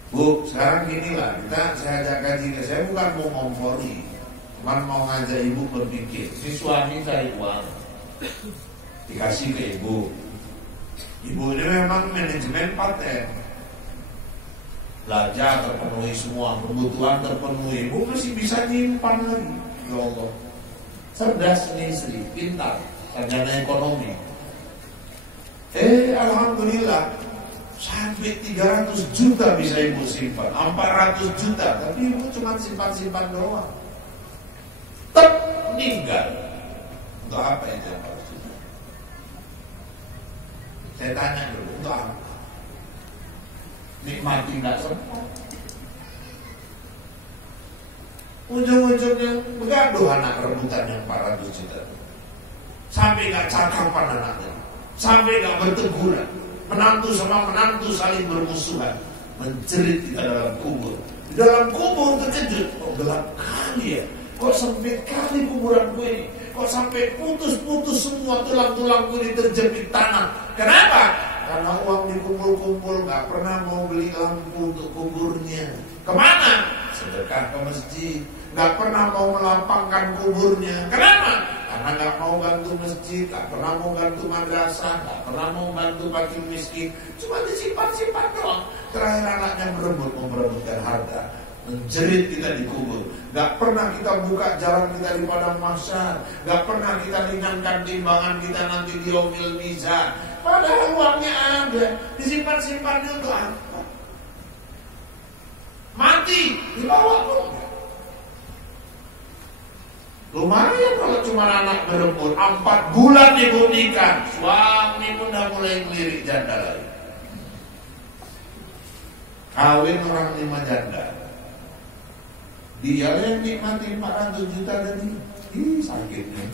Bu, sekarang ginilah, saya ajak kaji, saya bukan mau ngompori, cuma mau ngajak ibu berpikir. Si suami cari uang, dikasih ke ibu. Ibu ini memang manajemen paten, belajar terpenuhi semua, kebutuhan terpenuhi, ibu masih bisa nyimpan lagi. Ya Allah, cerdas nih istri, pintar, sarjana ekonomi. Alhamdulillah, sampai 300 juta bisa ibu simpan, 400 juta, tapi ibu cuma simpan-simpan doang. Tep, meninggal. Untuk apa itu 400 juta? Saya tanya dulu, untuk apa? Nikmati nggak sempat. Ujung-ujungnya begaduh anak rebutan yang 400 juta. Sampai nggak cakapan anaknya, sampai nggak berteguran. Menantu sama menantu saling bermusuhan, menjerit di dalam kubur. Di dalam kubur terkejut, kok gelap kali ya? Kok sempit kali kuburanku ini? Kok sampai putus-putus semua tulang-tulangku ini terjepit tanah? Kenapa? Karena uang dikumpul-kumpul, gak pernah mau beli lampu untuk kuburnya. Kemana? Sedekah ke masjid. Gak pernah mau melapangkan kuburnya. Kenapa? Karena gak mau bantu masjid, gak pernah mau bantu madrasah, gak pernah mau bantu fakir miskin. Cuma disimpan-simpan doang. Terakhir anaknya memperebutkan harta, menjerit kita di kubur. Gak pernah kita buka jalan kita di padang mahsyar. Gak pernah kita ringankan timbangan kita nanti di yaumil mizan. Padahal uangnya ada, disimpan-simpan untuk apa? Mati, dibawa pun. Lumayan kalau cuma anak berebut. 4 bulan ibu nikah, suami pun udah mulai ngelirik janda lagi. Kawin orang 5 janda, dia yang nikmati 400 juta tadi. Sakitnya.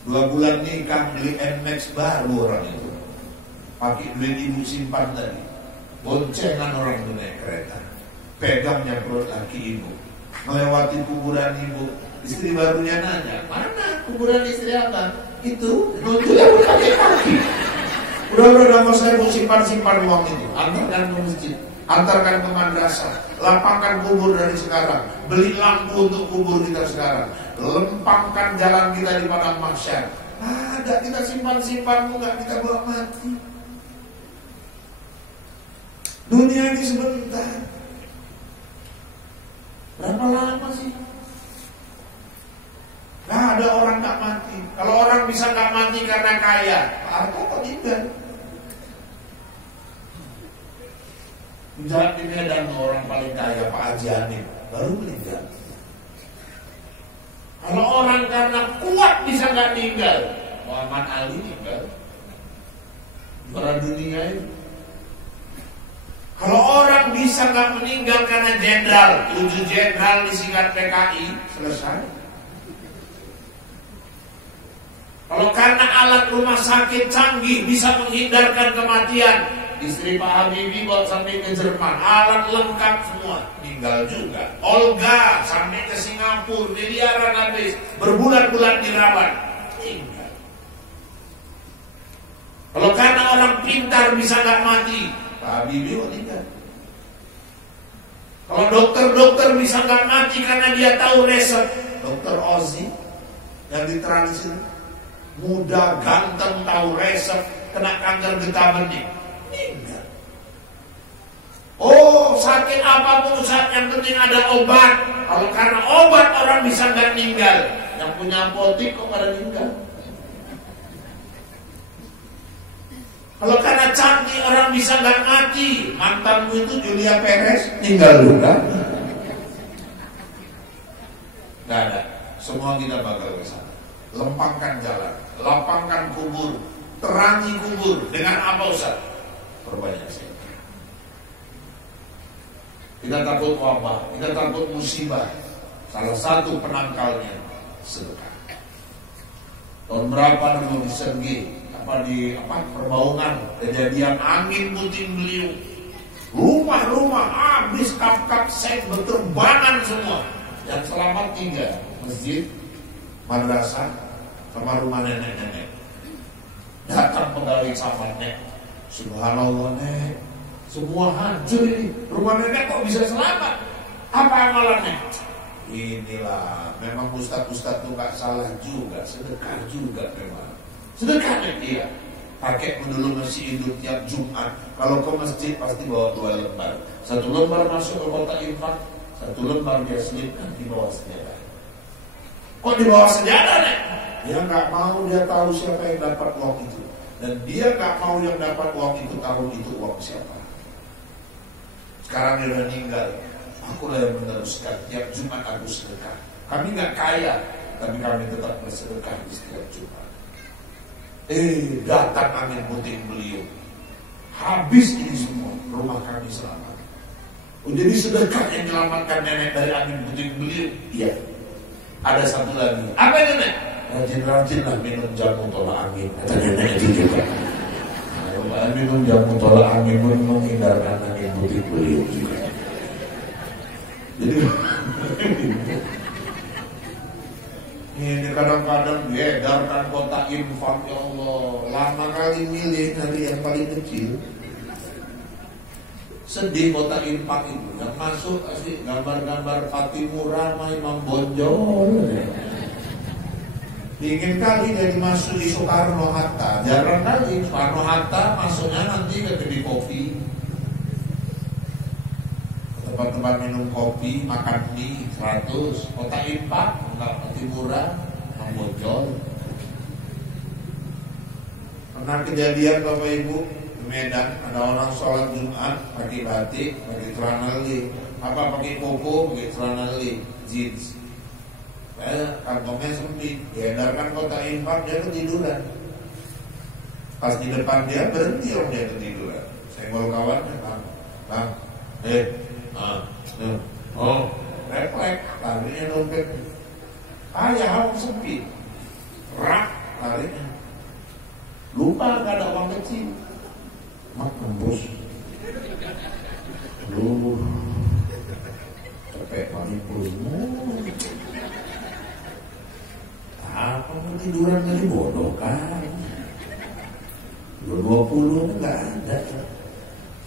Dua bulan nikah beli NMAX baru orang itu, pakai duit ibu simpan tadi. Boncengan orang itu naik kereta, pegangnya perut laki ibu, melewati kuburan ibu. Istri barunya nanya, mana kuburan istri abang? Itu nunjuknya pakai kaki. Udah mau saya mau simpan uang itu. Antarkan ke masjid, antarkan ke madrasah, lapangkan kubur dari sekarang, beli lampu untuk kubur kita sekarang, lempangkan jalan kita di padang mahsyar. Ada kita simpan nggak kita bawa mati. Dunia ini sebentar. Berapa lama sih? Gak ada orang gak mati. Kalau orang bisa gak mati karena kaya, Pak Harto kok tidak? Jalan di Medan orang paling kaya Pak Haji Hanif baru meninggal. Kalau orang karena kuat bisa gak meninggal, Muhammad Ali meninggal. Juara dunia itu. Kalau orang bisa gak meninggal karena jenderal, 7 jenderal disikat PKI, selesai. Kalau karena alat rumah sakit canggih bisa menghindarkan kematian, istri Pak Habibie bawa sampai ke Jerman, alat lengkap semua, meninggal juga. Olga sampai ke Singapura, miliaran habis, berbulan-bulan dirawat, meninggal. Kalau karena orang pintar bisa gak mati, Pak Habibie meninggal. Kalau dokter-dokter bisa gak mati karena dia tahu resep, Dokter Ozi yang ditransit, muda, ganteng, tahu resep, kena kanker getah bening, meninggal. Oh, sakit apapun Ustaz, yang penting ada obat. Kalau karena obat orang bisa nggak meninggal, yang punya apotik kok pada meninggal. Kalau karena cantik orang bisa nggak mati, mantanmu itu Julia Perez meninggal juga. Nggak ada, semua kita bakal ke sana. Lempangkan jalan, lapangkan kubur, terangi kubur. Dengan apa Ustaz? Perbanyak sedekah. Kita takut wabah, kita takut musibah. Salah satu penangkalnya sedekah. Tahun berapa dulu di Sergi, di Perbaungan, kejadian angin puting beliung, rumah-rumah habis, kap-kap sek berterbangan semua. Yang selamat 3, masjid, madrasah, sama rumah nenek-nenek. Datang pegawai camat, Nek. Subhanallah, Nek. Semua hancur ini. Rumah nenek kok bisa selamat? Apa amalannya? Inilah, memang ustaz-ustaz tuh gak salah juga, sedekah juga memang. Sedekah dia. Pakai dulu masih hidup tiap Jumat. Kalau ke masjid pasti bawa 2 lembar. 1 lembar masuk ke kotak infak, 1 lembar dia selipkan di bawah senjata. Kok di bawah senjata, Nek? Dia gak mau dia tahu siapa yang dapat uang itu. Dan dia gak mau yang dapat uang itu tahu itu uang siapa. Sekarang dia udah meninggal. Aku lah yang meneruskan. Tiap Jumat aku sedekah. Kami gak kaya, tapi kami tetap bersedekah di setiap Jumat. Datang angin puting beliung. Habis ini semua. Rumah kami selamat. Jadi sedekah yang menyelamatkan nenek dari angin puting beliung. Iya. Ada satu lagi. Apa nenek? Rajin-rajinlah minum jamu tolak angin. Kata nenek itu juga. Minum jamu tolak angin pun menghindarkan angin puting beliung juga. Jadi ini kadang-kadang diedarkan kotak infak, ya Allah. Lama kali milih dari yang paling kecil. Sedih kotak infak itu. Yang masuk asli gambar-gambar Fatimura sama Imam Bonjol. Ingin kali jadi masuk di Soekarno-Hatta. Jarang kali Soekarno-Hatta masuknya nanti ke kedai kopi, tempat-tempat minum kopi, makan mie 100. Kotak infak enggak Fatimura, Imam Bonjol. Pernah kejadian Bapak Ibu di Medan, ada orang sholat Jumat pakai batik, pakai celana li, apa pakai koko, pakai celana li, jeans. Kantongnya sempit, diedarkan kotak infak, dia ketiduran. Pas di depan dia berhenti orang dia ketiduran. Senggol kawannya, bang, refleks, larinya dompet. Ya orang sempit, rak larinya. Lupa gak ada uang kecil. Mak nembus. Lu capek paling puluh. Apa mau tiduran tadi bodoh kan? 20 enggak ada.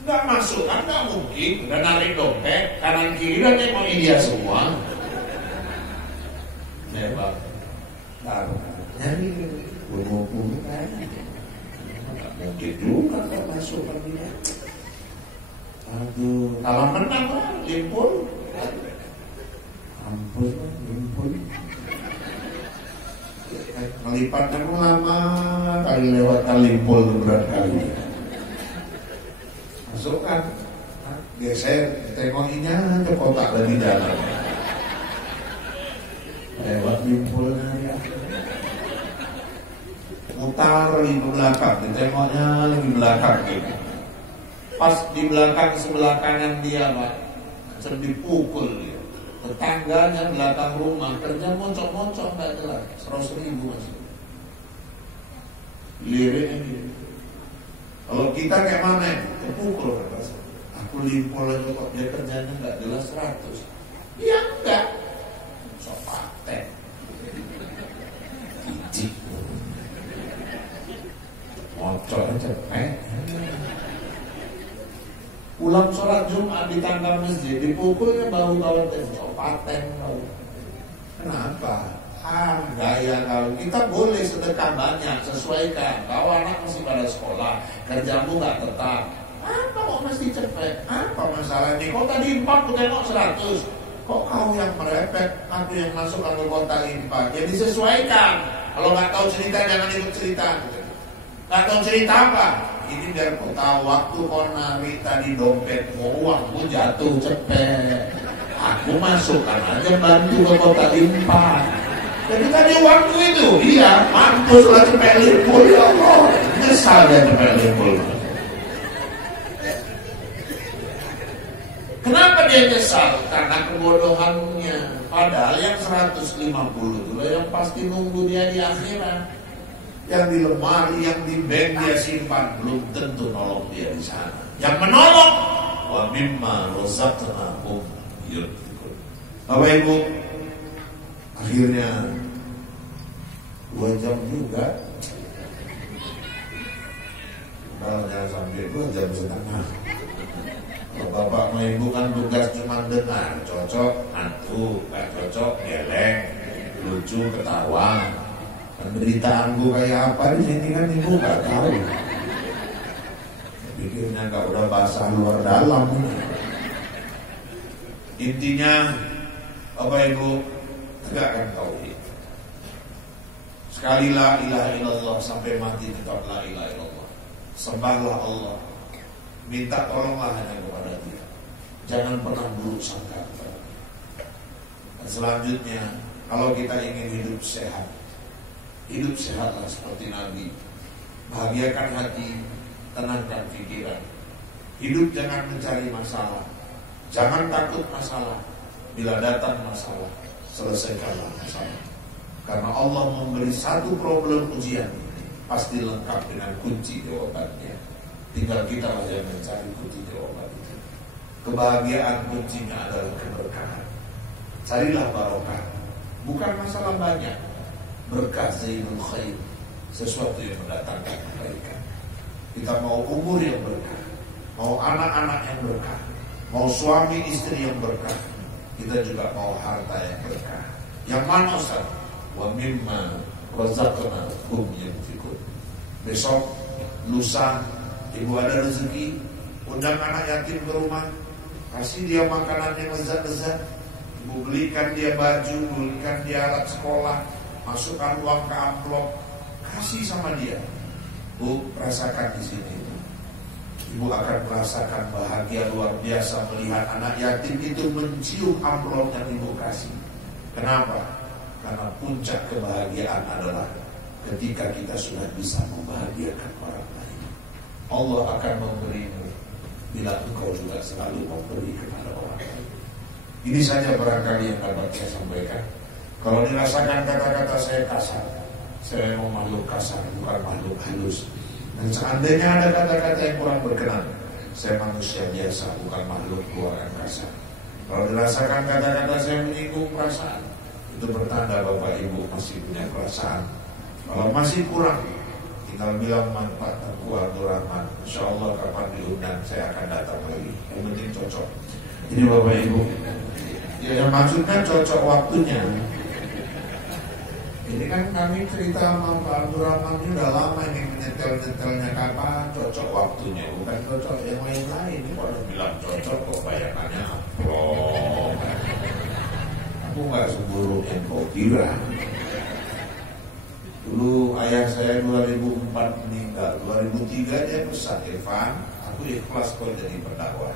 Enggak masuk kan, enggak mungkin. Udah narik dompet kanan kiri dan emang dia semua. Hebat. Taruh nyari 20 kan. Mungkin juga kalau masuk dia. Aduh, kalau menang lah, limpul. Ampun, limpul. Melipatnya lama kali lewat kalimpul berat kali. Masukkan, geser, tengokinya ke kotak dari dalam. Lewat limpulnya ya. Mutar di belakang, ditengoknya lagi belakang gitu. Pas di belakang sebelah kanan dia, Pak, dipukul dia. Tetangganya belakang rumah kerja moncok-moncok nggak jelas, 100.000 masih. Liriknya gitu. Kalau kita kayak mana? Terpukul kata saya. Aku limpul aja kok dia kerjanya nggak jelas 100. Ya enggak. Sok paten. Ijik. Moncok aja pulang sholat Jumat di tangga masjid, dipukulnya bahu kawan paten kau. Kenapa? Gaya kau. Kita boleh sedekah banyak, sesuaikan. Kau anak masih pada sekolah, kerjamu gak tetap. Apa kok mesti cepet? Apa masalahnya? Kau tadi infak tengok 100. Kok kau yang merepet, aku yang masuk ke kota infak? Ya disesuaikan. Kalau gak tahu cerita jangan ikut cerita. Gak tahu cerita apa? Ini biar kau tahu waktu kau narik tadi dompet uangmu jatuh cepet. Aku masukkan aja bantu ke kota infak. Jadi tadi uangku itu, iya, mampuslah cepet limpul ya Allah. Nyesal dia cepet limpul. Kenapa dia nyesal? Karena kebodohannya. Padahal yang 150 itu yang pasti nunggu dia di akhirat. Yang di lemari, yang di bank dia simpan, belum tentu nolong dia di sana. Yang menolong, wa mimma razaqnahum yunfiqun. Bapak Ibu, akhirnya 2 jam juga. Kalau jangan sampai 2 jam setengah. Kalau bapak mau ibu kan tugas cuma dengar, cocok, antu, gak cocok, geleng, lucu, ketawa. Penderitaanku kayak apa di sini kan ibu gak tahu. Pikirnya gak udah basah luar dalam. Intinya Bapak Ibu tegakkan tauhid. Sekali la ilaha illallah sampai mati tetap la ilaha illallah. Sembahlah Allah. Minta tolonglah hanya kepada Dia. Jangan pernah buruk sangka kepada Dia. Dan selanjutnya, kalau kita ingin hidup sehat, hidup sehatlah seperti Nabi. Bahagiakan hati, tenangkan pikiran. Hidup jangan mencari masalah. Jangan takut masalah. Bila datang masalah, selesaikanlah masalah. Karena Allah memberi satu problem ujian, pasti lengkap dengan kunci jawabannya. Tinggal kita yang mencari kunci jawaban itu. Kebahagiaan kuncinya adalah keberkahan. Carilah barokah. Bukan masalah banyak. Berkah zainul khair, sesuatu yang mendatangkan kebaikan. Kita mau umur yang berkah, mau anak-anak yang berkah, mau suami istri yang berkah. Kita juga mau harta yang berkah. Yang mana Ustaz? Wa mimma razaqnahum yunfiqun. Besok, lusa, ibu ada rezeki, undang anak yatim ke rumah, kasih dia makanan yang lezat-lezat, ibu belikan dia baju, belikan dia alat sekolah, masukkan uang ke amplop, kasih sama dia. Bu, rasakan di sini. Ibu akan merasakan bahagia luar biasa melihat anak yatim itu mencium amplop yang ibu kasih. Kenapa? Karena puncak kebahagiaan adalah ketika kita sudah bisa membahagiakan orang lain. Allah akan memberimu bila engkau juga selalu memberi kepada orang lain. Ini saja barangkali yang dapat saya sampaikan. Kalau dirasakan kata-kata saya kasar, saya mau makhluk kasar, bukan makhluk halus. Dan seandainya ada kata-kata yang kurang berkenan, saya manusia biasa, bukan makhluk keluaran kasar. Kalau dirasakan kata-kata saya menyinggung perasaan, itu bertanda Bapak Ibu masih punya perasaan. Kalau masih kurang, tinggal bilang manfaat aku Abdul Rahman. Insya Allah kapan diundang saya akan datang lagi. Yang penting cocok. Ini Bapak Ibu, ya, yang maksudnya cocok waktunya. Ini kan kami cerita sama Pak Abdul Rahman ini udah lama ini, menyetel-nyetelnya kapan, cocok waktunya, bukan cocok yang lain-lain. Ini kalau bilang cocok kok bayangannya amplop. Aku gak seburuk yang kau kira. Dulu ayah saya 2004 meninggal, 2003 dia pesan, Irfan, aku ikhlas kau jadi pendakwah.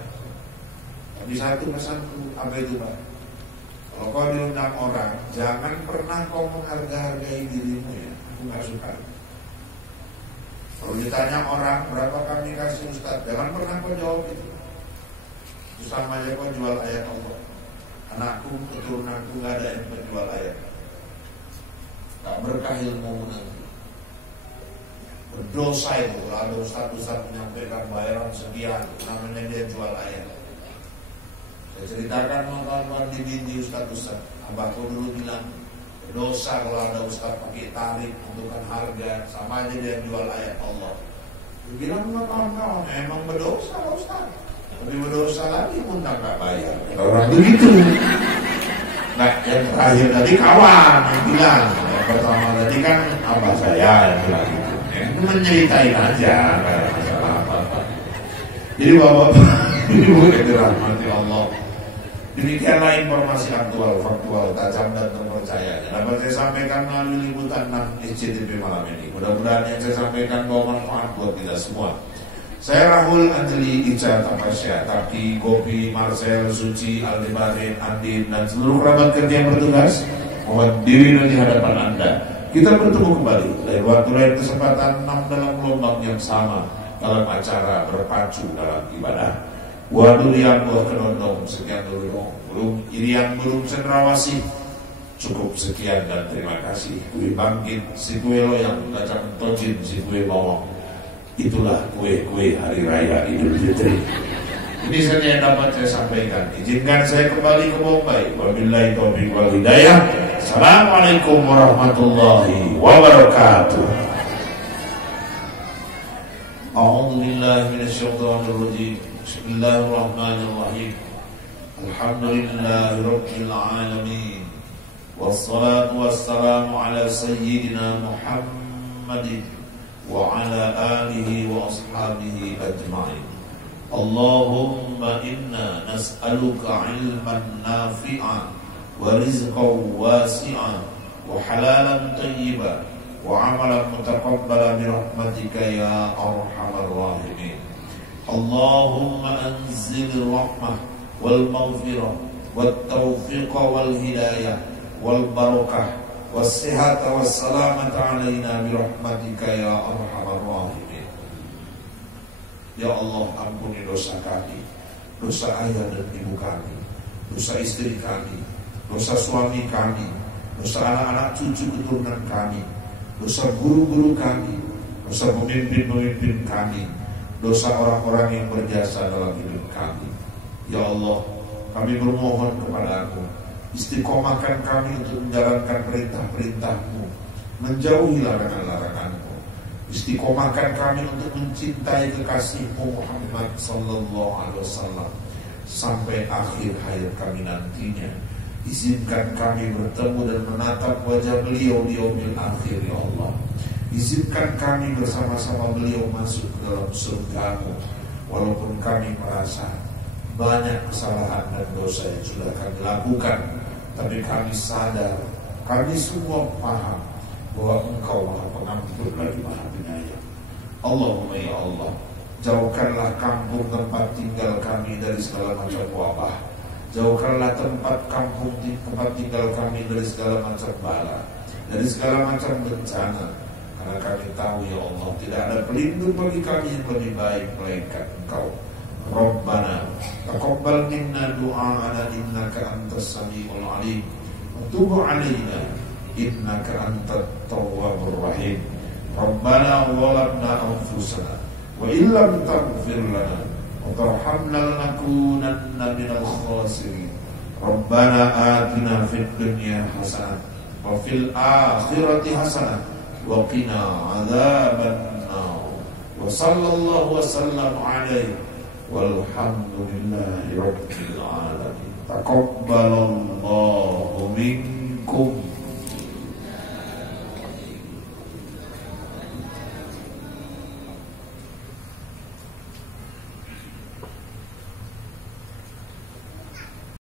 Tapi satu pesanku, apa itu Pak? Kalau kau diundang orang, jangan pernah kau menghargai dirimu ya. Aku gak suka. Kalau ditanya orang, berapa kami kasih Ustaz, jangan pernah kau jawab itu. Itu sama aja kau jual ayat Allah. Anakku, keturunanku gak ada yang menjual ayat. Gak berkah ilmu nanti. Berdosa itu. Kalau ada Ustaz menyampaikan bayaran sekian, namanya dia jual ayat. Saya ceritakan kawan-kawan di binti Ustaz. Abahku dulu bilang, dosa kalau ada Ustaz pakai tarif, tentukan harga, sama aja dia jual ayat Allah. Dia bilang sama kawan-kawan, emang berdosa Ustaz. Lebih berdosa lagi pun tak bayar. Orang begitu. Nah, yang terakhir tadi kawan yang bilang, yang pertama tadi kan abah saya yang bilang gitu. Itu menceritain aja, gak ada masalah apa-apa. Jadi bapak-bapak, ini bukan dirahmati Allah. Demikianlah informasi aktual, faktual, tajam dan terpercaya yang dapat saya sampaikan melalui liputan 6 SCTV malam ini. Mudah-mudahan yang saya sampaikan bawa manfaat buat kita semua. Saya Rahul, Anjeli, Ica, Tapasya, Taki, Gopi, Marcel, Suci, Aldebaran, Andin, dan seluruh kerabat kerja yang bertugas mohon diri di hadapan Anda. Kita bertemu kembali dari waktu lain kesempatan 6 dalam gelombang yang sama dalam acara berpacu dalam ibadah. Waduh yang buah kenondong, sekian dulu. Belum cendrawasih. Cukup sekian dan terima kasih. Kue bangkit, si kue loyang, kacang tojin, si kue bawang. Itulah kue-kue hari raya Idul Fitri. Ini saja yang dapat saya sampaikan. Izinkan saya kembali ke Bombay. Wabillahi taufiq wal hidayah. Assalamualaikum warahmatullahi wabarakatuh. A'udzu billahi minasyaitonir rajim. Bismillahirrahmanirrahim. Alhamdulillahi rabbil alamin. Wassalatu wassalamu ala sayyidina Muhammadin wa ala alihi wa ashabihi ajma'in. Allahumma inna nas'aluka ilman nafi'an wa rizqan wasi'an wa halalan tayyiban wa amalan mutaqabbala bi rahmatika ya arhamar rahimin. Allahumma anzil rahmah wal maghfirah wat taufiq wal hidayah wal barakah was sihhata was salamata alaina bi rahmatika ya arhamar rahimin. Ya Allah, ampuni dosa kami, dosa ayah dan ibu kami, dosa istri kami, dosa suami kami, dosa anak-anak cucu keturunan kami, dosa guru-guru kami, dosa pemimpin-pemimpin kami, dosa orang-orang yang berjasa dalam hidup kami. Ya Allah, kami bermohon kepadamu, istiqomahkan kami untuk menjalankan perintah-perintah-Mu, menjauhi larangan-larangan-Mu. Istiqomahkan kami untuk mencintai kekasih-Mu Muhammad sallallahu alaihi wasallam sampai akhir hayat kami nantinya. Izinkan kami bertemu dan menatap wajah beliau di yaumil akhir, ya Allah. Izinkan kami bersama-sama beliau masuk ke dalam surga-Mu. Walaupun kami merasa banyak kesalahan dan dosa yang sudah kami lakukan, tapi kami sadar, kami semua paham bahwa Engkau Maha Pengampun lagi Maha Penyayang. Allahumma ya Allah, jauhkanlah kampung tempat tinggal kami dari segala macam wabah. Jauhkanlah tempat tinggal kami dari segala macam bala, dari segala macam bencana. Karena kami tahu ya Allah, tidak ada pelindung bagi kami yang lebih baik melainkan Engkau. Rabbana taqabbal minna du'ana innaka antas samiul alim wa tub 'alaina innaka antat tawwabur rahim. Rabbana zalamna anfusana wa illam taghfir lana وترحمنا لنكونن من الخاسرين. ربنا آتنا في الدنيا حسنة وفي الآخرة حسنة وقنا عذاب النار. وصلى الله وسلم عليه والحمد لله رب العالمين. تقبل الله منا